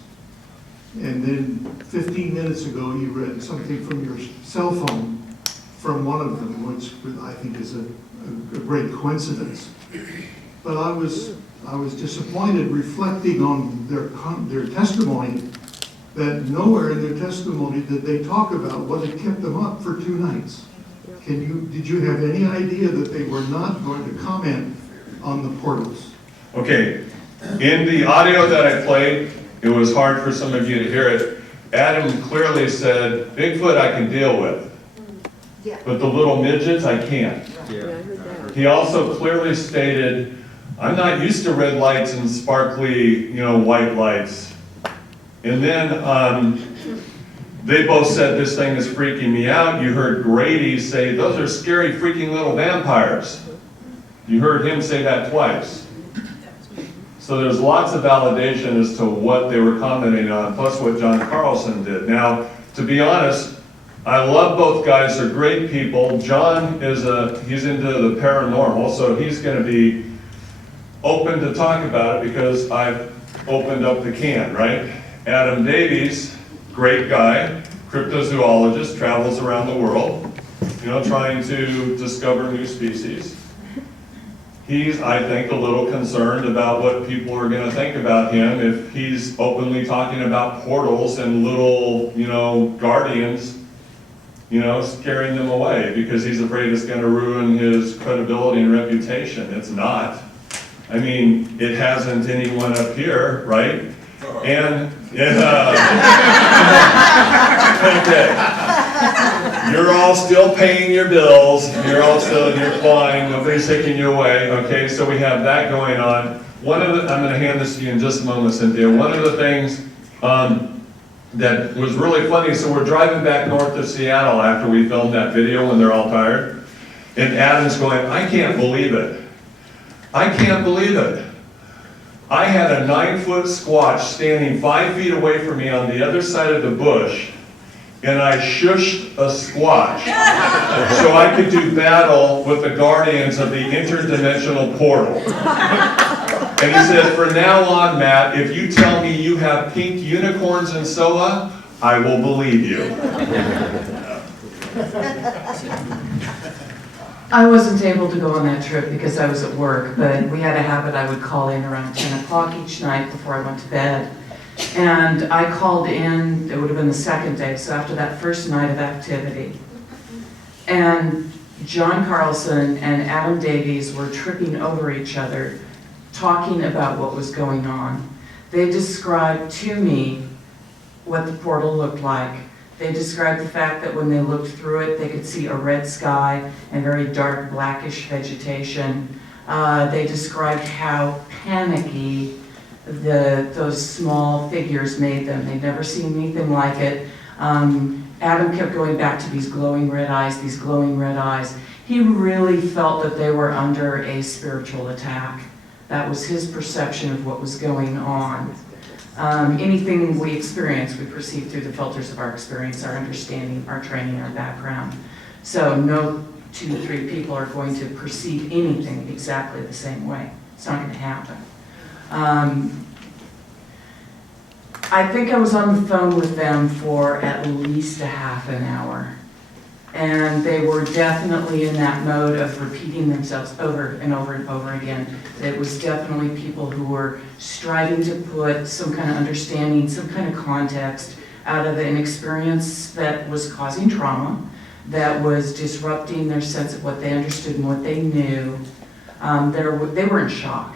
And then 15 minutes ago, you read something from your cell phone from one of them, which I think is a great coincidence. But I was disappointed reflecting on their testimony that nowhere in their testimony did they talk about what had kept them up for 2 nights. Did you have any idea that they were not going to comment on the portals? Okay, in the audio that I played, it was hard for some of you to hear it. Adam clearly said, Bigfoot I can deal with, but the little midgets I can't. He also clearly stated, I'm not used to red lights and sparkly, white lights. And then they both said this thing is freaking me out. You heard Grady say, those are scary freaking little vampires. You heard him say that twice. So there's lots of validation as to what they were commenting on, plus what John Carlson did. Now, to be honest, I love both guys, they're great people. John he's into the paranormal, so he's gonna be open to talk about it because I've opened up the can, right? Adam Davies, great guy, cryptozoologist, travels around the world, trying to discover new species. He's, I think, a little concerned about what people are going to think about him if he's openly talking about portals and little, guardians, scaring them away because he's afraid it's going to ruin his credibility and reputation. It's not. I mean, it hasn't anyone up here, right? And, okay. You're all still paying your bills, you're fine, nobody's taking you away, okay, so we have that going on. I'm gonna hand this to you in just a moment, Cynthia. One of the things that was really funny, so we're driving back north to Seattle after we filmed that video when they're all tired, and Adam's going, I can't believe it. I can't believe it. I had a 9-foot squatch standing 5 feet away from me on the other side of the bush, and I shushed a squatch so I could do battle with the guardians of the interdimensional portal. And he said, from now on, Matt, if you tell me you have pink unicorns in SOA, I will believe you. I wasn't able to go on that trip because I was at work, but we had a habit I would call in around 10 o'clock each night before I went to bed And I called in, it would have been the second day, so after that first night of activity. And John Carlson and Adam Davies were tripping over each other, talking about what was going on. They described to me what the portal looked like. They described the fact that when they looked through it, they could see a red sky and very dark blackish vegetation. They described how panicky those small figures made them. They'd never seen anything like it. Adam kept going back to these glowing red eyes, these glowing red eyes. He really felt that they were under a spiritual attack. That was his perception of what was going on. Anything we experience, we perceive through the filters of our experience, our understanding, our training, our background. So no 2 or 3 people are going to perceive anything exactly the same way. It's not going to happen. I think I was on the phone with them for at least a half an hour. And they were definitely in that mode of repeating themselves over and over and over again. It was definitely people who were striving to put some kind of understanding, some kind of context out of an experience that was causing trauma, that was disrupting their sense of what they understood and what they knew. They were in shock.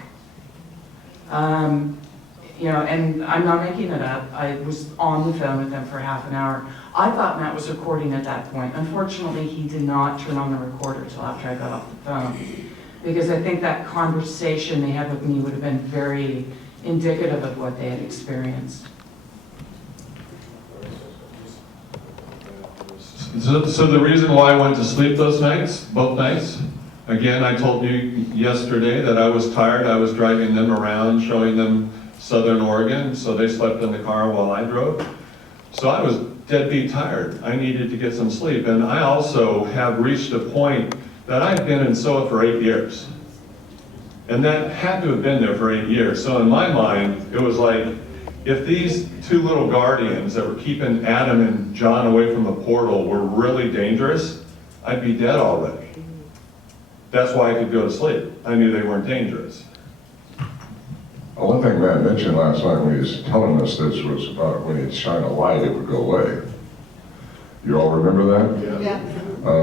You know, and I'm not making it up. I was on the phone with them for half an hour. I thought Matt was recording at that point. Unfortunately, he did not turn on the recorder until after I got off the phone. Because I think that conversation they had with me would have been very indicative of what they had experienced. So the reason why I went to sleep those nights, both nights, again, I told you yesterday that I was tired. I was driving them around, showing them Southern Oregon, so they slept in the car while I drove. So I was deadbeat tired. I needed to get some sleep. And I also have reached a point that I've been in SOA for 8 years. And that had to have been there for 8 years. So in my mind, it was like, if these 2 little guardians that were keeping Adam and John away from the portal were really dangerous, I'd be dead already. That's why I could go to sleep. I knew they weren't dangerous. One thing Matt mentioned last night when he was telling us this was about when he'd shine a light, it would go away. You all remember that? Yeah.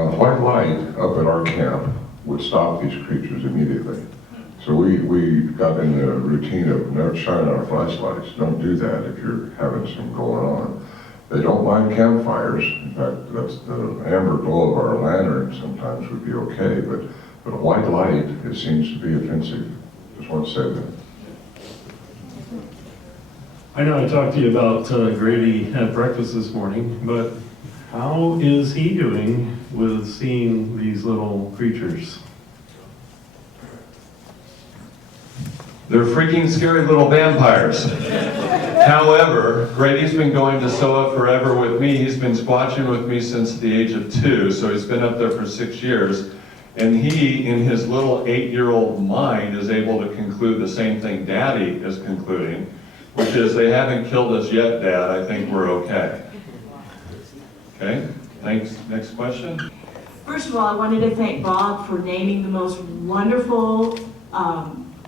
White light up at our camp would stop these creatures immediately. So we got in the routine of never shining our flashlights. Don't do that if you're having some going on. They don't mind campfires. In fact, that's the amber glow of our lantern sometimes would be okay, but a white light, it seems to be offensive. Just want to say that. I know I talked to you about Grady at breakfast this morning, but how is he doing with seeing these little creatures? They're freaking scary little vampires. However, Grady's been going to SOA forever with me. He's been squatching with me since the age of 2, so he's been up there for 6 years. And he, in his little 8-year-old mind, is able to conclude the same thing Daddy is concluding, which is, they haven't killed us yet, Dad. I think we're okay. Okay, thanks. Next question. First of all, I wanted to thank Bob for naming the most wonderful,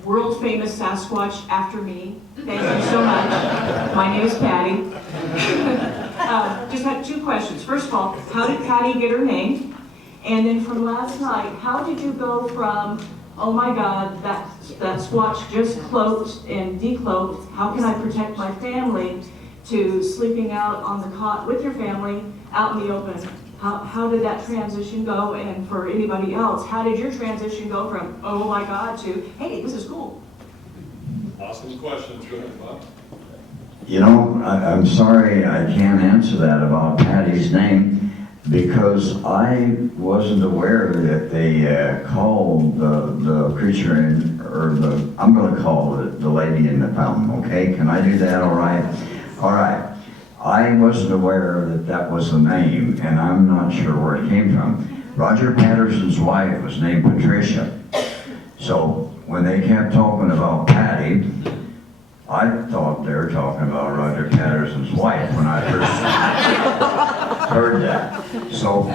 world-famous Sasquatch after me. Thank you so much. My name is Patty. Just had 2 questions. First of all, how did Patty get her name? And then from last night, how did you go from, oh my God, that Squatch just cloaked and decloaked, how can I protect my family, to sleeping out on the cot with your family out in the open? How did that transition go? And for anybody else, how did your transition go from, oh my God, to, hey, this is cool? Awesome questions. Go ahead, Bob. You know, I'm sorry I can't answer that about Patty's name, because I wasn't aware that they called the creature in, or I'm going to call it the lady in the fountain, okay? Can I do that, all right? All right. I wasn't aware that that was the name, and I'm not sure where it came from. Roger Patterson's wife was named Patricia. So when they kept talking about Patty, I thought they were talking about Roger Patterson's wife when I first heard that. So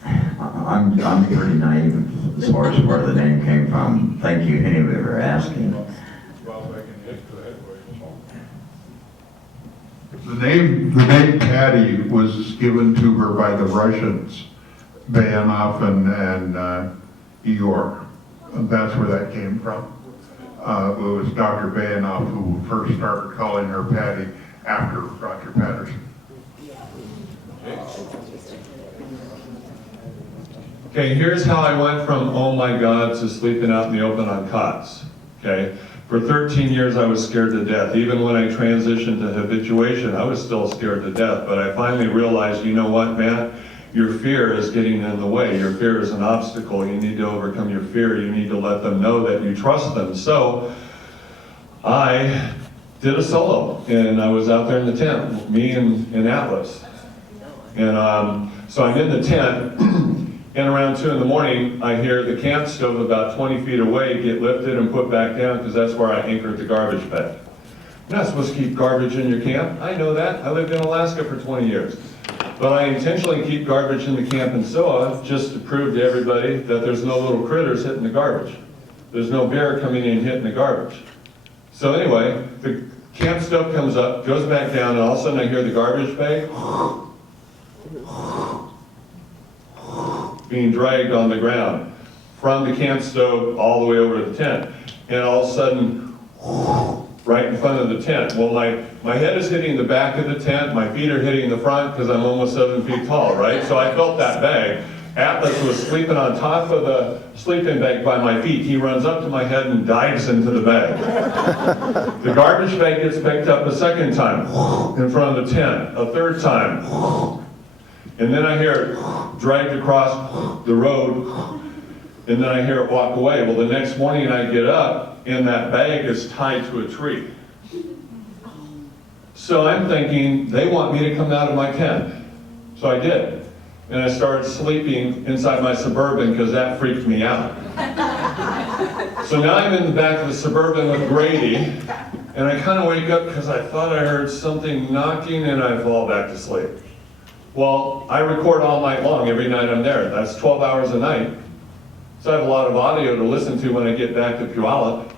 I'm pretty naive as far as where the name came from. Thank you anyway for asking. The name Patty was given to her by the Russians, Bayanov and Igor. And that's where that came from. It was Dr. Bayanov who first started calling her Patty after Roger Patterson. Okay, here's how I went from, oh my God, to sleeping out in the open on cots, okay? For 13 years, I was scared to death. Even when I transitioned to habituation, I was still scared to death. But I finally realized, you know what, man? Your fear is getting in the way. Your fear is an obstacle. You need to overcome your fear. You need to let them know that you trust them. So I did a solo, and I was out there in the tent, me and Atlas. And so I'm in the tent, and around 2 in the morning, I hear the camp stove about 20 feet away get lifted and put back down, because that's where I anchored the garbage bag. You're not supposed to keep garbage in your camp. I know that. I lived in Alaska for 20 years. But I intentionally keep garbage in the camp in SOA just to prove to everybody that there's no little critters hitting the garbage. There's no bear coming in and hitting the garbage. So anyway, the camp stove comes up, goes back down, and all of a sudden I hear the garbage bag being dragged on the ground from the camp stove all the way over to the tent. And all of a sudden, right in front of the tent. Well, my head is hitting the back of the tent, my feet are hitting the front because I'm almost 7 feet tall, right? So I felt that bag. Atlas was sleeping on top of the sleeping bag by my feet. He runs up to my head and dives into the bag. The garbage bag gets picked up a second time in front of the tent, a third time. And then I hear it dragged across the road, and then I hear it walk away. Well, the next morning I get up, and that bag is tied to a tree. So I'm thinking, they want me to come out of my tent. So I did. And I started sleeping inside my Suburban because that freaked me out. So now I'm in the back of the Suburban with Grady, and I kind of wake up because I thought I heard something knocking, and I fall back to sleep. Well, I record all night long, every night I'm there. That's 12 hours a night. So I have a lot of audio to listen to when I get back to Puyallup.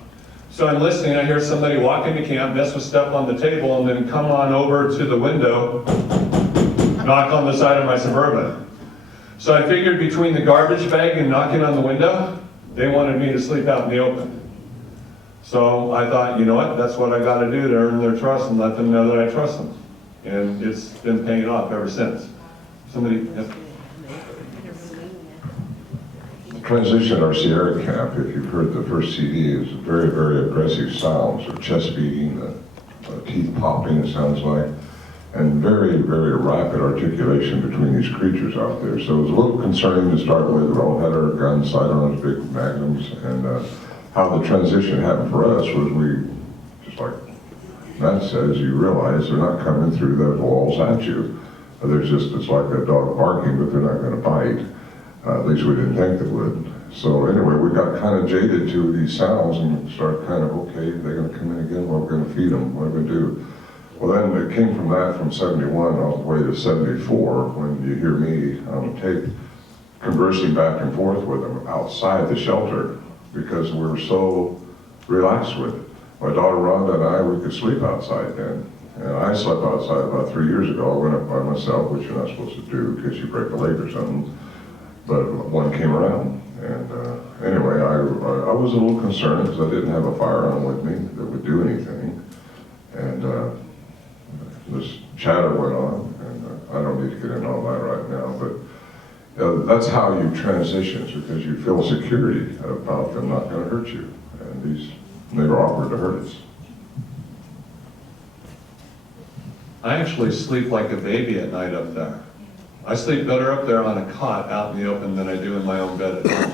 So I'm listening, I hear somebody walk into camp, mess with stuff on the table, and then come on over to the window, knock on the side of my Suburban. So I figured between the garbage bag and knocking on the window, they wanted me to sleep out in the open. So I thought, you know what, that's what I gotta do to earn their trust and let them know that I trust them. And it's been paying off ever since. Somebody, yes? Transition or Sierra Camp, if you've heard the first CD, is very, very aggressive sounds of chest beating, teeth popping, it sounds like, and very, very rapid articulation between these creatures out there. So it was a little concerning to start with. We all had our guns sighted on those big magnums, and how the transition happened for us was we, just like Matt says, you realize they're not coming through those walls at you. It's like a dog barking, but they're not going to bite. At least we didn't think they would. So anyway, we got kind of jaded to these sounds and started kind of, okay, they're going to come in again, well, we're going to feed them, what are we going to do? Well, then it came from that from 71 all the way to 74, when you hear me on tape conversing back and forth with them outside the shelter because we were so relaxed with it. My daughter Rhonda and I, we could sleep outside then. And I slept outside about 3 years ago. I went up by myself, which you're not supposed to do because you break a leg or something. But one came around. And anyway, I was a little concerned because I didn't have a firearm with me that would do anything. And this chatter went on, and I don't need to get into all that right now, but that's how you transition, because you feel security about them not going to hurt you. And these never offered to hurt us. I actually sleep like a baby at night up there. I sleep better up there on a cot out in the open than I do in my own bed at home.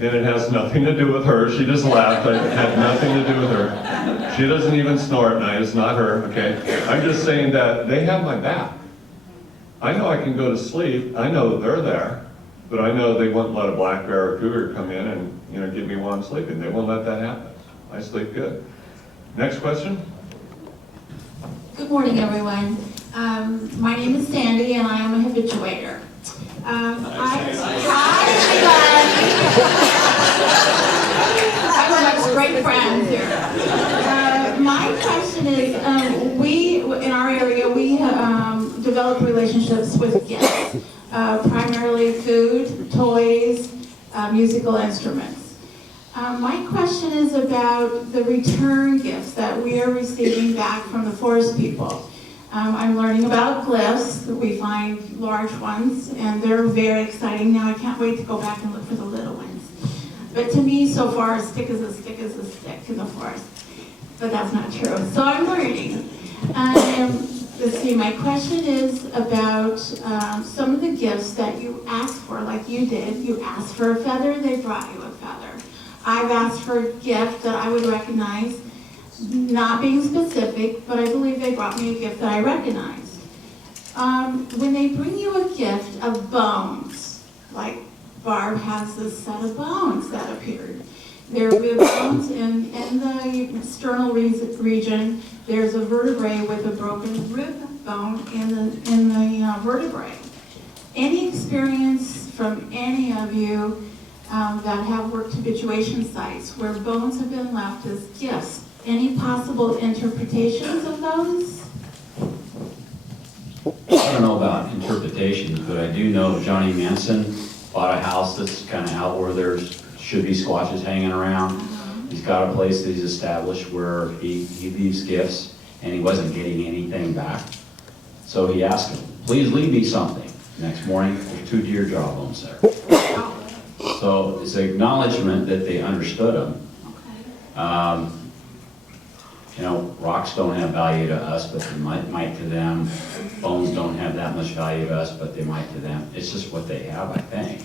And it has nothing to do with her. She just laughed. It had nothing to do with her. She doesn't even snore at night. It's not her, okay? I'm just saying that they have my back. I know I can go to sleep. I know they're there. But I know they won't let a black bear or cougar come in and get me while I'm sleeping. They won't let that happen. I sleep good. Next question. Good morning, everyone. My name is Sandy, and I am a habituator. Everyone's great friends here. My question is, we in our primarily food, toys, musical instruments. My question is about the return gifts that we are receiving back from the forest people. I'm learning about glyphs. We find large ones, and they're very exciting. Now I can't wait to go back and look for the little ones. But to me, so far, a stick is a stick is a stick in the forest. But that's not true. So I'm learning. Let's see, my question is about some of the gifts that you asked for, like you did. You asked for a feather, they brought you a feather. I've asked for a gift that I would recognize, not being specific, but I believe they brought me a gift that I recognized. When they bring you a gift of bones, like Barb has this set of bones that appeared. There are rib bones in the sternal region. There's a vertebrae with a broken rib bone in the vertebrae. Any experience from any of you that have worked habituation sites where bones have been left as gifts? Any possible interpretations of those? I don't know about interpretations, but I do know Johnny Manson bought a house that's kind of out where there's should be squatches hanging around. He's got a place that he's established where he leaves gifts, and he wasn't getting anything back. So he asked him, please leave me something. Next morning, there's 2 deer jawbones there. So it's an acknowledgement that they understood him. You know, rocks don't have value to us, but they might to them. Bones don't have that much value to us, but they might to them. It's just what they have, I think.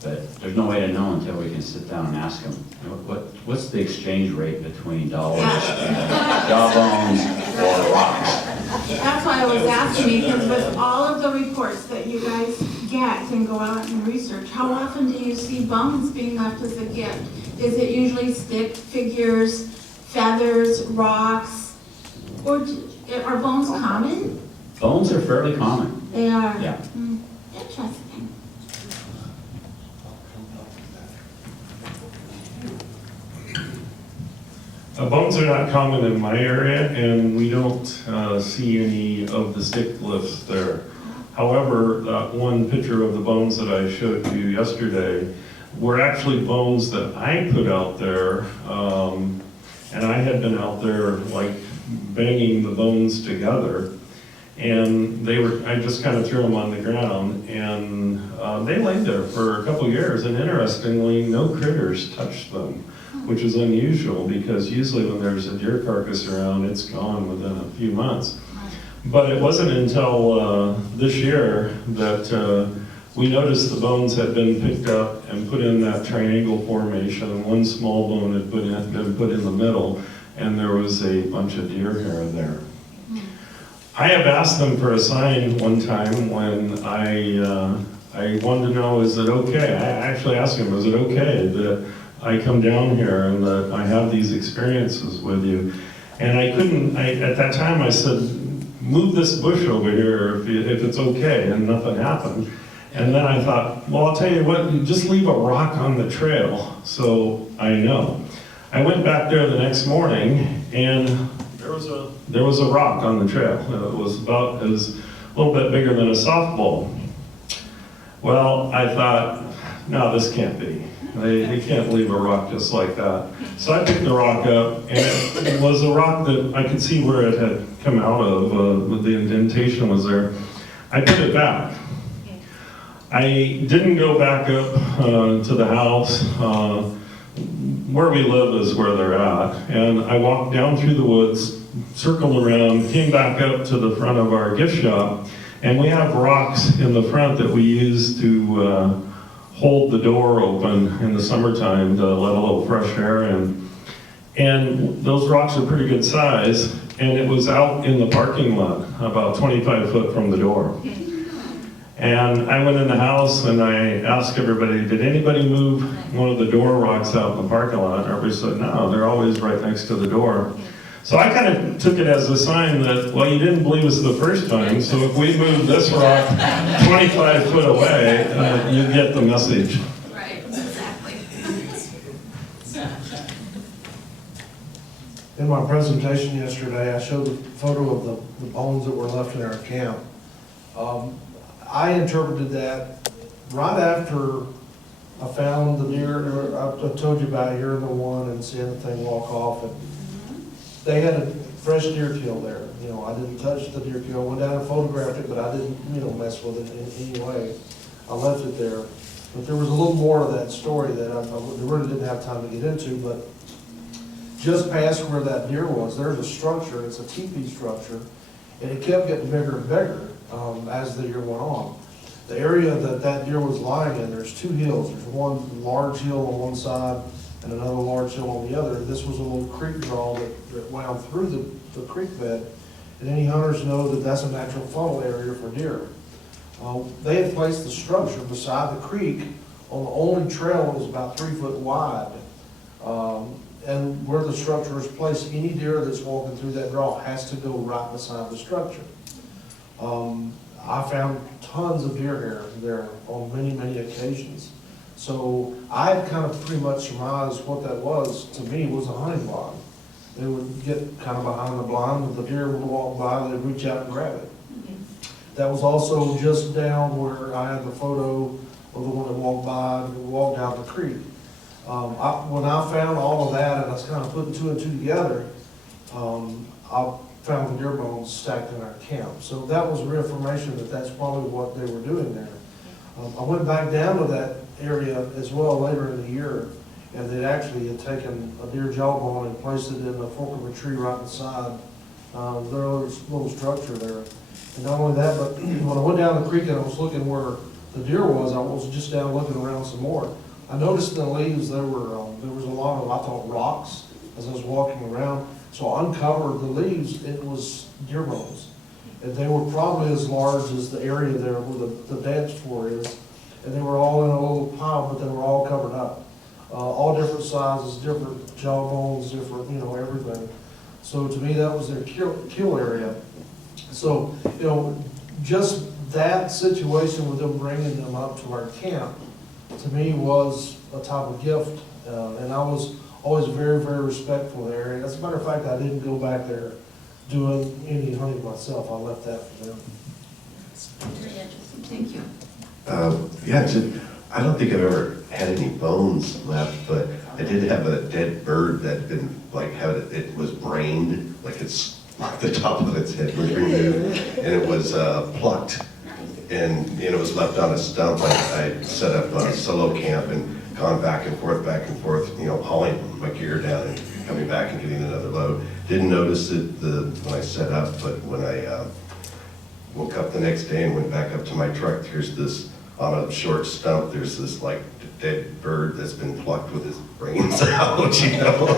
But there's no way to know until we can sit down and ask them, you know, what's the exchange rate between dollars and jawbones or rocks? That's why I was asking, because with all of the reports that you guys get and go out and research, how often do you see bones being left as a gift? Is it usually stick figures, feathers, rocks, or are bones common? Bones are fairly common. They are? Yeah. Interesting. Bones are not common in my area, and we don't see any of the stick glyphs there. However, that one picture of the bones that I showed you yesterday were actually bones that I put out there, and I had been out there like banging the bones together, and I just kind of threw them on the ground, and they laid there for a couple years, and interestingly, no critters touched them, which is unusual because usually when there's a deer carcass around, it's gone within a few months. But it wasn't until this year that we noticed the bones had been picked up and put in that triangle formation. One small bone had been put in the middle, and there was a bunch of deer hair there. I have asked them for a sign one time when I wanted to know, is it okay? I actually asked him, is it okay that I come down here and that I have these experiences with you? And I couldn't, at that time I said, move this bush over here if it's okay, and nothing happened. And then I thought, well, I'll tell you what, just leave a rock on the trail so I know. I went back there the next morning, and there was a rock on the trail. It was about a little bit bigger than a softball. Well, I thought, no, this can't be. They can't leave a rock just like that. So I picked the rock up, and it was a rock that I could see where it had come out of, the indentation was there. I put it back. I didn't go back up to the house. Where we live is where they're at. And I walked down through the woods, circled around, came back up to the front of our gift shop, and we have rocks in the front that we use to hold the door open in the summertime to let a little fresh air in. And those rocks are pretty good size, and it was out in the parking lot, about 25 foot from the door. And I went in the house and I asked everybody, did anybody move one of the door rocks out in the parking lot? And everybody said, no, they're always right next to the door. So I kind of took it as a sign that, well, you didn't believe us the first time, so if we move this rock 25 foot away, you get the message. Right, exactly. In my presentation yesterday, I showed a photo of the bones that were left in our camp. I interpreted that right after I found the deer, I told you about hearing the one and seeing the thing walk off, and they had a fresh deer kill there. You know, I didn't touch the deer kill, went down and photographed it, but I didn't, you know, mess with it in any way. I left it there. But there was a little more of that story that I really didn't have time to get into, but just past where that deer was, there's a structure, it's a teepee structure, and it kept getting bigger and bigger as the year went on. The area that that deer was lying in, there's two hills. There's one large hill on one side and another large hill on the other. This was a little creek draw that wound through the creek bed. And any hunters know that that's a natural funnel area for deer. They had placed the structure beside the creek on the only trail that was about 3 foot wide. And where the structure is placed, any deer that's walking through that draw has to go right beside the structure. I found tons of deer hair there on many, many occasions. So I had kind of pretty much surmised what that was, to me, was a hunting blind. They would get kind of behind the blind, and the deer would walk by, they'd reach out and grab it. That was also just down where I had the photo of the one that walked by and walked down the creek. When I found all of that, and I was kind of putting two and two together, I found the deer bones stacked in our camp. So that was reaffirmation that that's probably what they were doing there. I went back down to that area as well later in the year, and they actually had taken a deer jawbone and placed it in the fork of a tree right beside their little structure there. And not only that, but when I went down the creek and I was looking where the deer was, I was just down looking around some more. I noticed in the leaves there was a lot of, I thought, rocks as I was walking around. So I uncovered the leaves, it was deer bones. And they were probably as large as the area there where the dance floor is. And they were all in a little pile, but they were all covered up. All different sizes, different jaw bones, different, you know, everything. So to me, that was their kill area. So, you know, just that situation with them bringing them up to our camp, to me, was a type of gift. And I was always very, very respectful there. And as a matter of fact, I didn't go back there doing any hunting myself. I left that for them. Very interesting, thank you. Yeah, I don't think I've ever had any bones left, but I did have a dead bird that had been, like, it was brained, like the top of its head was removed, and it was plucked, and it was left on a stump. I set up a solo camp and gone back and forth, you know, hauling my gear down and coming back and getting another load. Didn't notice it when I set up, but when I woke up the next day and went back up to my truck, there's this, on a short stump, there's this like dead bird that's been plucked with his brains out, you know?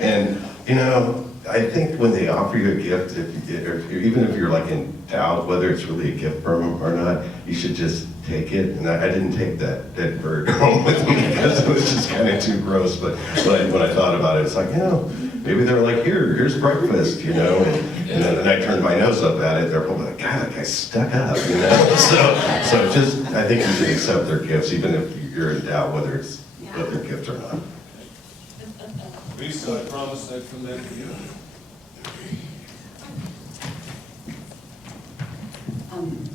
And you know, I think when they offer you a gift, even if you're like in doubt whether it's really a gift from them or not, you should just take it. And I didn't take that dead bird home with me because it was just kind of too gross. But when I thought about it, it's like, you know, maybe they're like, here's breakfast, you know. And then I turned my nose up at it. They're probably like, God, that guy's stuck up, you know. So just, I think you should accept their gifts, even if you're in doubt whether it's what their gift or not. Lisa, I promise I'd come back to you.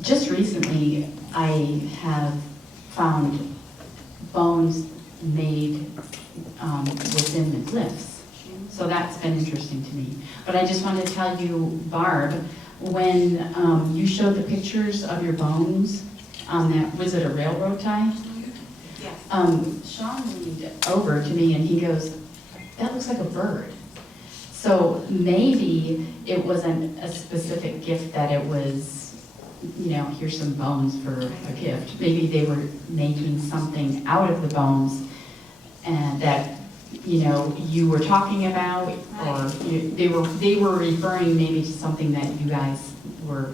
Just recently, I have found bones made within the cliffs. So that's been interesting to me. But I just wanted to tell you, Barb, when you showed the pictures of your bones on that, was it a railroad tie? Yes. Sean leaned over to me and he goes, that looks like a bird. So maybe it wasn't a specific gift that it was, you know, here's some bones for a gift. Maybe they were making something out of the bones and that, you know, you were talking about, or they were referring maybe to something that you guys were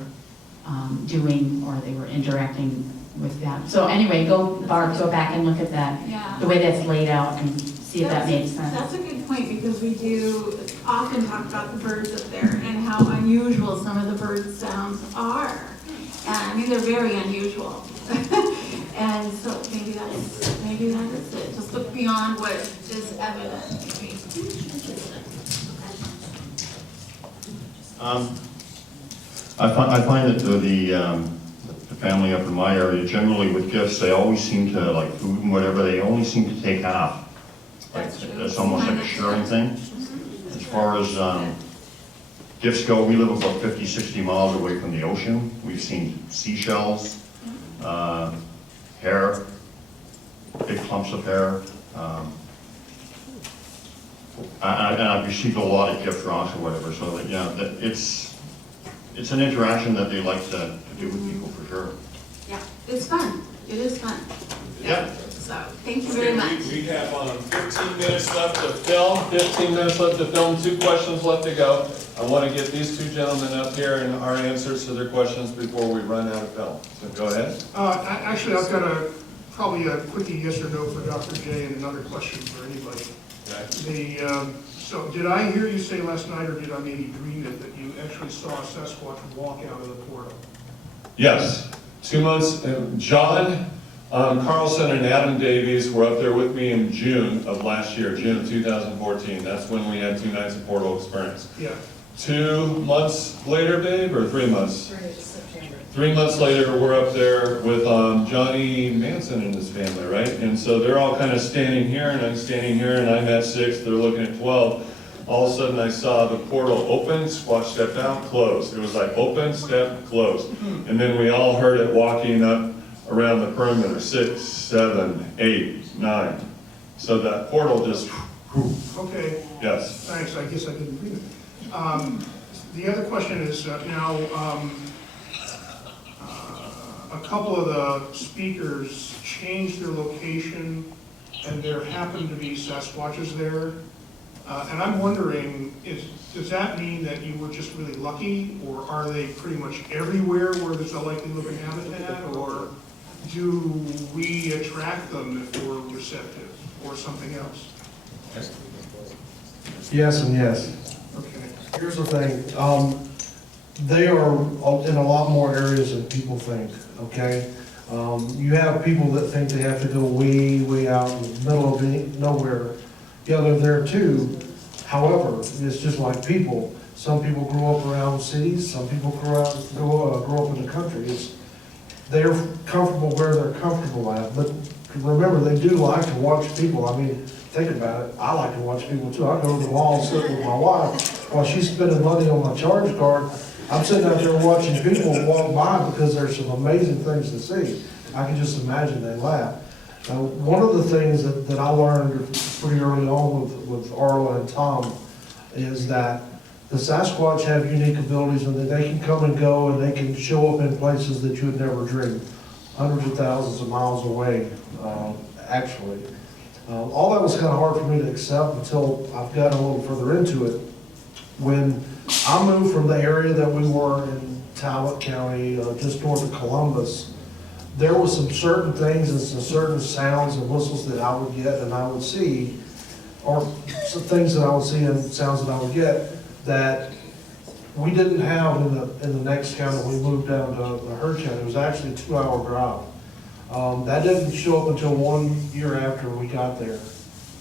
doing, or they were interacting with that. So anyway, Barb, go back and look at that, the way that's laid out, and see if that makes sense. That's a good point, because we do often talk about the birds up there and how unusual some of the bird sounds are. And I mean, they're very unusual. And so maybe that is it. Just look beyond what is evident. I find that the family up in my area, generally with gifts, they always seem to, like food and whatever, they only seem to take half. Like, it's almost like a sharing thing. As far as gifts go, we live about 50, 60 miles away from the ocean. We've seen seashells, hair, big clumps of hair. And I've received a lot of gift rocks or whatever, so that, yeah, it's an interaction that they like to do with people for sure. Yeah, it's fun. It is fun. Yeah. So, thank you very much. We have 15 minutes left to film, 15 minutes left to film, 2 questions left to go. I want to get these 2 gentlemen up here and our answers to their questions before we run out of film. So go ahead. Actually, I've got probably a quickie yes or no for Dr. J and another question for anybody. Okay. So did I hear you say last night, or did I maybe dream it, that you actually saw a Sasquatch walk out of the portal? Yes, 2 months, John Carlson and Adam Davies were up there with me in June of last year, June of 2014. That's when we had 2 nights of portal experience. Yeah. 2 months later, babe, or 3 months? 3 months later, we're up there with Johnny Manson and his family, right? And so they're all kind of standing here, and I'm standing here, and I'm at 6, they're looking at 12. All of a sudden, I saw the portal open, Squatch stepped out, closed. It was like open, step, closed. And then we all heard it walking up around the perimeter, 6, 7, 8, 9. So that portal just, whew. Okay. Yes. Thanks, I guess I didn't dream it. The other question is, now, a couple of the speakers changed their location, and there happened to be Sasquatches there. And I'm wondering, does that mean that you were just really lucky, or are they pretty much everywhere where there's a likely looking habitat, or do we attract them if we're receptive, or something else? Yes and yes. Okay. Here's the thing, they are in a lot more areas than people think, okay? You have people that think they have to go way out in the middle of nowhere. Yeah, they're there too. However, it's just like people. Some people grow up around cities, some people grow up in the country. They're comfortable where they're comfortable at, but remember, they do like to watch people. I mean, think about it, I like to watch people too. I go to the mall and sit with my wife while she's spending money on my charge card. I'm sitting out there watching people walk by because there's some amazing things to see. I can just imagine they laugh. Now, one of the things that I learned pretty early on with Arla and Tom is that the Sasquatch have unique abilities, and that they can come and go, and they can show up in places that you would never dream, hundreds of thousands of miles away, actually. All that was kind of hard for me to accept until I've gotten a little further into it. When I moved from the area that we were in Talbot County, just north of Columbus, there were some certain things and some certain sounds and whistles that I would get and I would see, or some things that I would see and sounds that I would get that we didn't have in the next county. We moved down to the Herd County. It was actually a 2-hour drive. That didn't show up until 1 year after we got there.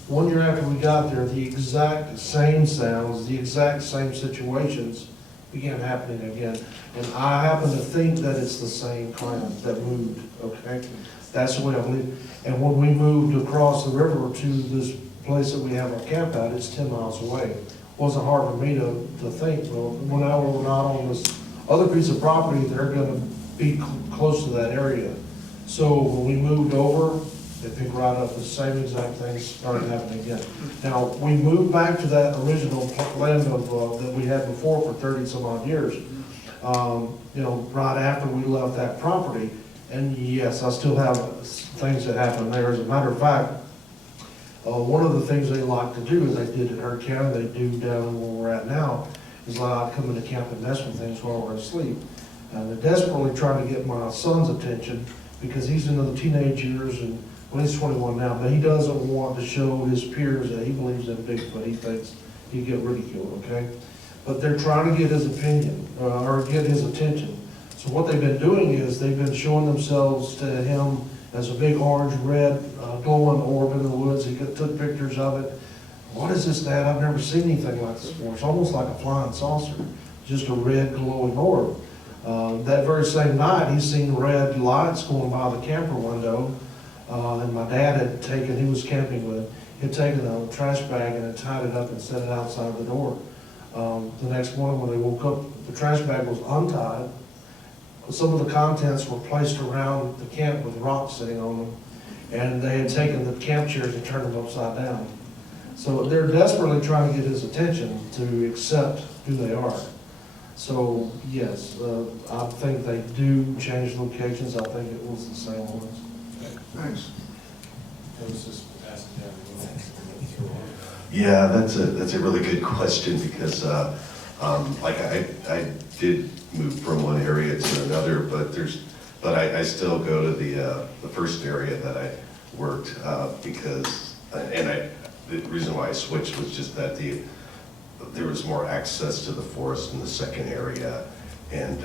1 year after we got there, the exact same sounds, the exact same situations began happening again. And I happen to think that it's the same clan that moved, okay? That's the way I believe. And when we moved across the river to this place that we have our camp at, it's 10 miles away. It wasn't hard for me to think, well, when I were not on this other piece of property, they're gonna be close to that area. So when we moved over, they picked right up the same exact things started happening again. Now, we moved back to that original land that we had before for 30 some odd years. Right after we left that property. And yes, I still have things that happen there. As a matter of fact, one of the things they like to do, is they did in Herd County, they do down where we're at now, is like come into camp and mess with things while we're asleep. And they're desperately trying to get my son's attention because he's into the teenage years, and well, he's 21 now, but he doesn't want to show his peers that he believes in Bigfoot. He thinks he'd get ridiculed, okay? But they're trying to get his opinion, or get his attention. So what they've been doing is they've been showing themselves to him as a big orange, red, glowing orb in the woods. He took pictures of it. What is this, Dad? I've never seen anything like this before. It's almost like a flying saucer, just a red glowing orb. That very same night, he seen red lights going by the camper window, and my dad had taken, he was camping with, had taken a trash bag and had tied it up and set it outside the door. The next morning when they woke up, the trash bag was untied. Some of the contents were placed around the camp with rocks sitting on them, and they had taken the camp chairs and turned them upside down. So they're desperately trying to get his attention to accept who they are. So yes, I think they do change locations. I think it was the same ones. Thanks. Yeah, that's a really good question because like I did move from one area to another, but I still go to the first area that I worked because the reason why I switched was just that there was more access to the forest in the second area, and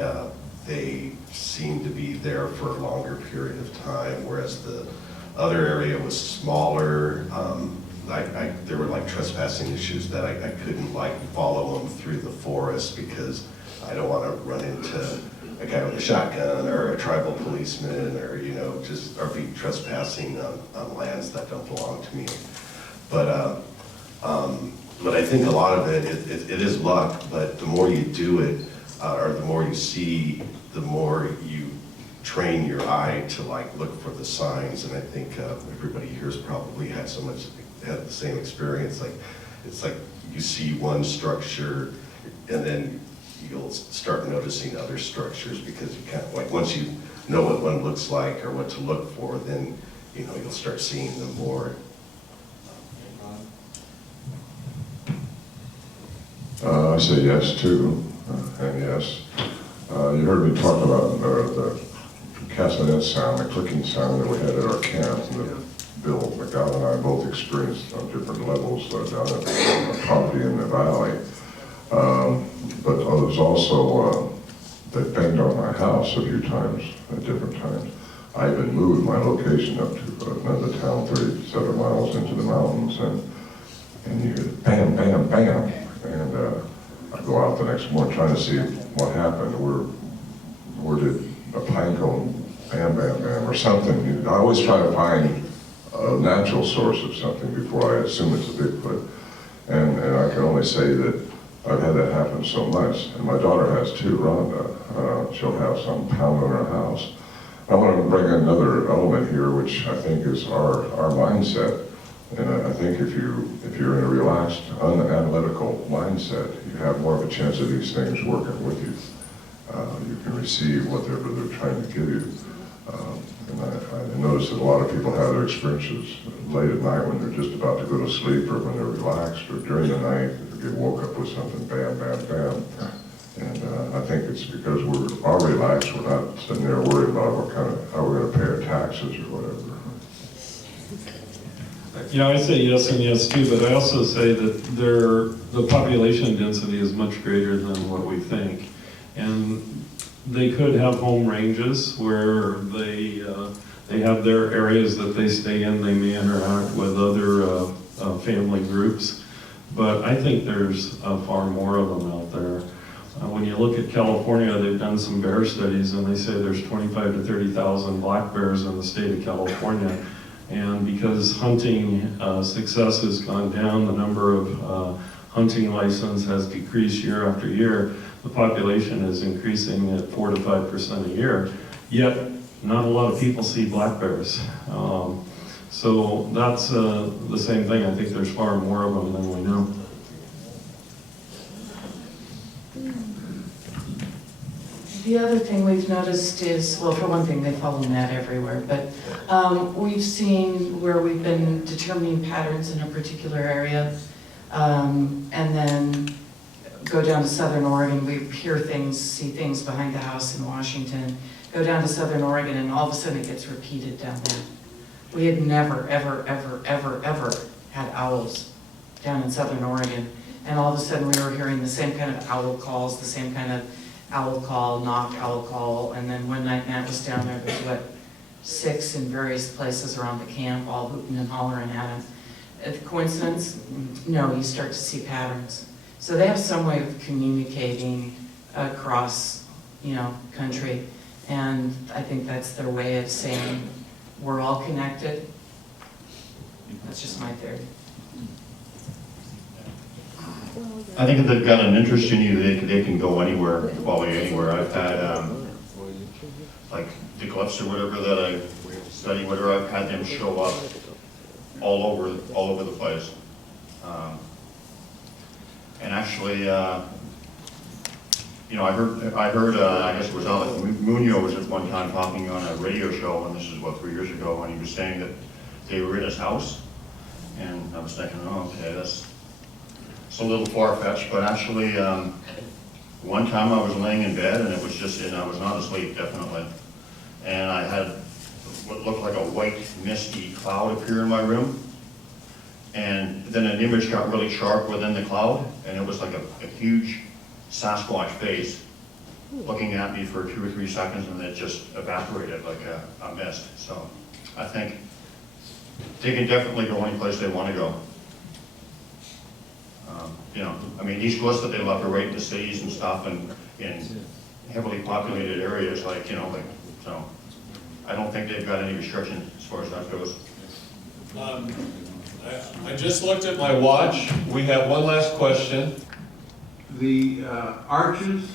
they seemed to be there for a longer period of time, whereas the other area was smaller. There were like trespassing issues that I couldn't like follow them through the forest because I don't want to run into a guy with a shotgun or a tribal policeman or, you know, just or be trespassing on lands that don't belong to me. But I think a lot of it is luck, but the more you do it, or the more you see, the more you train your eye to like look for the signs. And I think everybody here has probably had the same experience. Like, it's like you see one structure and then you'll start noticing other structures because you kind of, like, once you know what one looks like or what to look for, then, you know, you'll start seeing them more. I say yes too, and yes. You heard me talk about the castanet sound, the clicking sound that we had at our camp, and that Bill McDowell and I both experienced on different levels down at the property in the valley. But it was also, they banged on my house a few times, at different times. I even moved my location up to another town 37 miles into the mountains, and you hear bam, bam, bam. And I go out the next morning trying to see what happened. Where did a pine cone bam, bam, bam, or something? I always try to find a natural source of something before I assume it's a Bigfoot. And I can only say that I've had that happen so much. And my daughter has too, Rhonda. She'll have some pound on her house. I want to bring another element here, which I think is our mindset. And I think if you're in a relaxed, unanalytical mindset, you have more of a chance of these things working with you. You can receive whatever they're trying to give you. And I notice that a lot of people have their experiences late at night when they're just about to go to sleep or when they're relaxed, or during the night they get woke up with something bam, bam, bam. And I think it's because we are relaxed, we're not sitting there worried about how we're going to pay our taxes or whatever. Yeah, I say yes and yes too, but I also say that the population density is much greater than what we think. And they could have home ranges where they have their areas that they stay in. They may interact with other family groups, but I think there's far more of them out there. When you look at California, they've done some bear studies, and they say there's 25 to 30,000 black bears in the state of California. And because hunting success has gone down, the number of hunting license has decreased year after year, the population is increasing at 4 to 5% a year, yet not a lot of people see black bears. So that's the same thing. I think there's far more of them than we know. The other thing we've noticed is, well, for one thing, they follow Matt everywhere, but we've seen where we've been determining patterns in a particular area, and then go down to Southern Oregon, we hear things, see things behind the house in Washington, go down to Southern Oregon, and all of a sudden it gets repeated down there. We had never, ever, ever, ever, ever had owls down in Southern Oregon, and all of a sudden we were hearing the same kind of owl calls, the same kind of owl call, knock, owl call, and then one night Matt was down there, there's 6 in various places around the camp, all hooting and hollering at him. Coincidence? No, you start to see patterns. So they have some way of communicating across country. And I think that's their way of saying, we're all connected. That's just my theory. I think if they've got an interest in you, they can go anywhere, follow you anywhere. I've had, like the glyphs or whatever that I study, whatever, I've had them show up all over the place. And actually, I heard, I guess it was Alex Munoz was at one time talking on a radio show, and this is about 3 years ago, and he was saying that they were in his house, and I was thinking, oh, okay, that's a little far-fetched, but actually, one time I was laying in bed, and it was just, and I was not asleep, definitely, and I had what looked like a white, misty cloud appear in my room, and then an image got really sharp within the cloud, and it was like a huge Sasquatch face looking at me for 2 or 3 seconds, and it just evaporated like a mist. So I think they can definitely go any place they want to go. I mean, these glyphs that they left are right in the cities and stuff, and in heavily populated areas, so I don't think they've got any restrictions as far as that goes. I just looked at my watch. We have one last question. The arches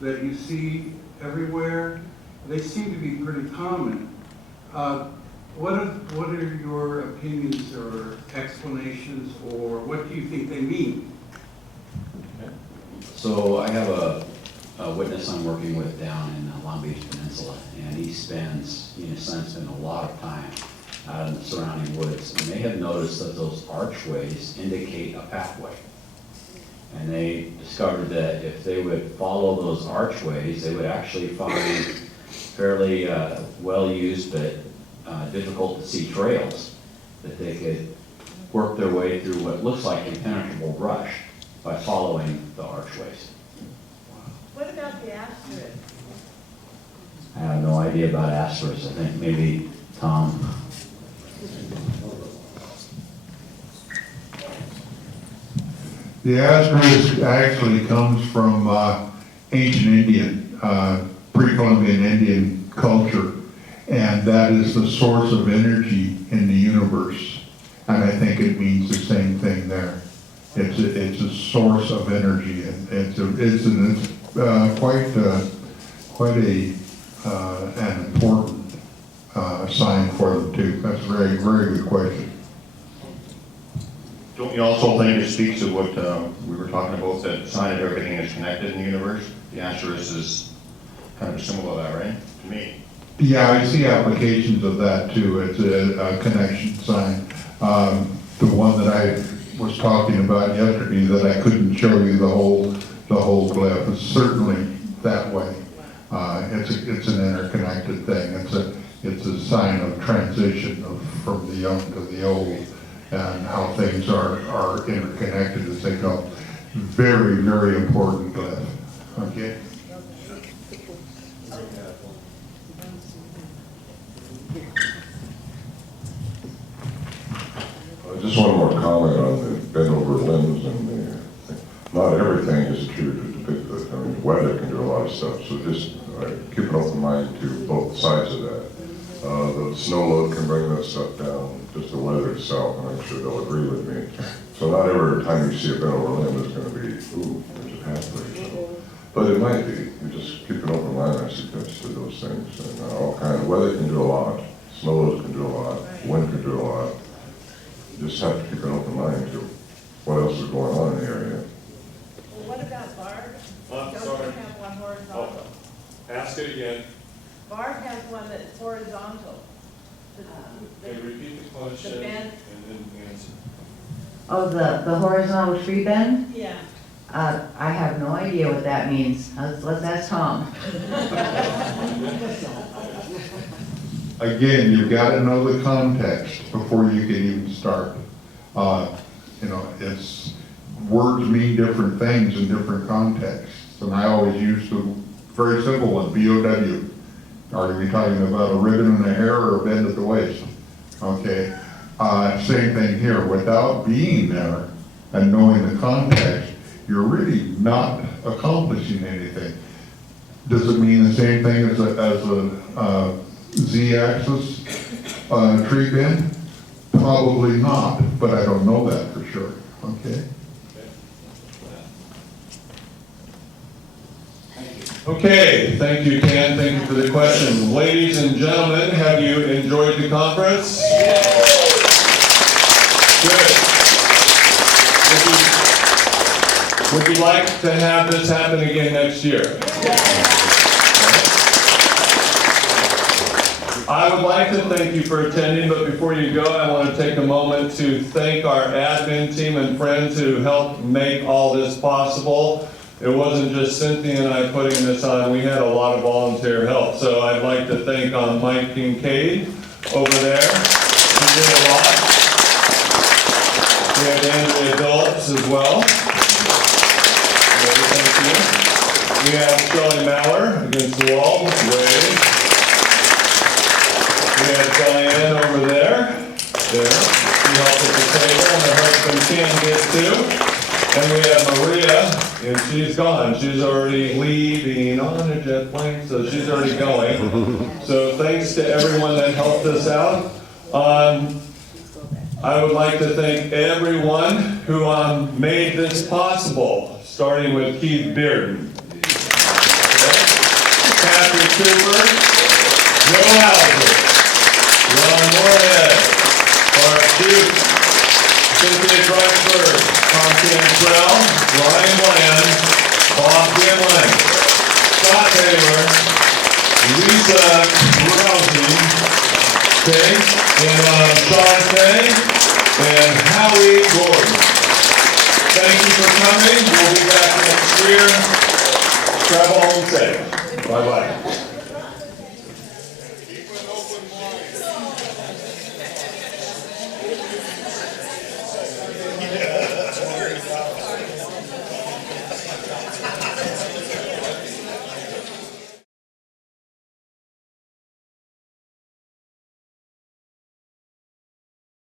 that you see everywhere, they seem to be pretty common. What are your opinions or explanations, or what do you think they mean? So I have a witness I'm working with down in the Long Beach Peninsula, and his son spent a lot of time out in the surrounding woods, and they have noticed that those archways indicate a pathway. And they discovered that if they would follow those archways, they would actually find fairly well-used but difficult to see trails that they could work their way through what looks like impenetrable brush by following the archways. What about the asterisk? I have no idea about asterisks. I think maybe Tom. The asterisk actually comes from ancient Indian, pre-Columbian Indian culture, and that is the source of energy in the universe. And I think it means the same thing there. It's a source of energy, and it's quite an important sign for them too. That's a very, very good question. Don't you also think it speaks to what we were talking about, that sign that everything is connected in the universe? The asterisk is kind of a symbol of that, right? To me. Yeah, I see applications of that too. It's a connection sign. The one that I was talking about yesterday that I couldn't show you the whole glyph is certainly that way. It's an interconnected thing. It's a sign of transition from the young to the old, and how things are interconnected as they go. Very, very important glyph. Okay. Just one more comment on the bent over limbs and not everything is attributed to Bigfoot. I mean, weather can do a lot of stuff, so just keep an open mind to both sides of that. The snow load can bring that stuff down, just the weather itself, and I'm sure they'll agree with me. So not every time you see a bent over limb is going to be, ooh, there's a pathway. So. But it might be. You just keep an open mind, I suggest, to those things. And all kind of weather can do a lot. Snow loads can do a lot. Wind can do a lot. You just have to keep an open mind to what else is going on in the area. Well, what about bark? I'm Don't sorry. you have one horizontal? Ask it again. Bark has one that's horizontal. Can you repeat the question The bend. and then answer? Oh, the horizontal tree bend? Yeah. I have no idea what that means. Let's ask Tom. Again, you've got to know the context before you can even start. It's words mean different things in different contexts, and I always use the very simple one, BOW. Are we talking about a ribbon in the hair or a bend at the waist? Okay. Same thing here. Without being there and knowing the context, you're really not accomplishing anything. Does it mean the same thing as a Z-axis tree bin? Probably not, but I don't know that for sure, okay? Okay, thank you, Ken. Thank you for the question. Ladies and gentlemen, have you enjoyed the conference? Good. Would you like to have this happen again next year? I would like to thank you for attending, but before you go, I want to take a moment to thank our admin team and friends who helped make all this possible. It wasn't just Cynthia and I putting this on, we had a lot of volunteer help. So I'd like to thank Mike Kincaid over there, he did a lot. We have Andrea Phillips as well. Thank you. We have Shelley Mallor against the wall, wave. We have Diane over there. She helped at the table, and her husband Ken did too. And we have Maria, and she's gone. She's already leaving on a jet plane, so she's already going. So thanks to everyone that helped us out. I would like to thank everyone who made this possible, starting with Keith Bearden, Patrick Cooper, Joe Hauser, Ron Moorhead, Mark Duke, Cynthia Drexler, Tom Cantrell, Ryan Bland, Bob Gimlin, Scott Taylor, Lisa Rousey, okay, and Sean Fay, and Howie Gordon. Thank you for coming. We'll be back next year. Travel home safe. Bye-bye.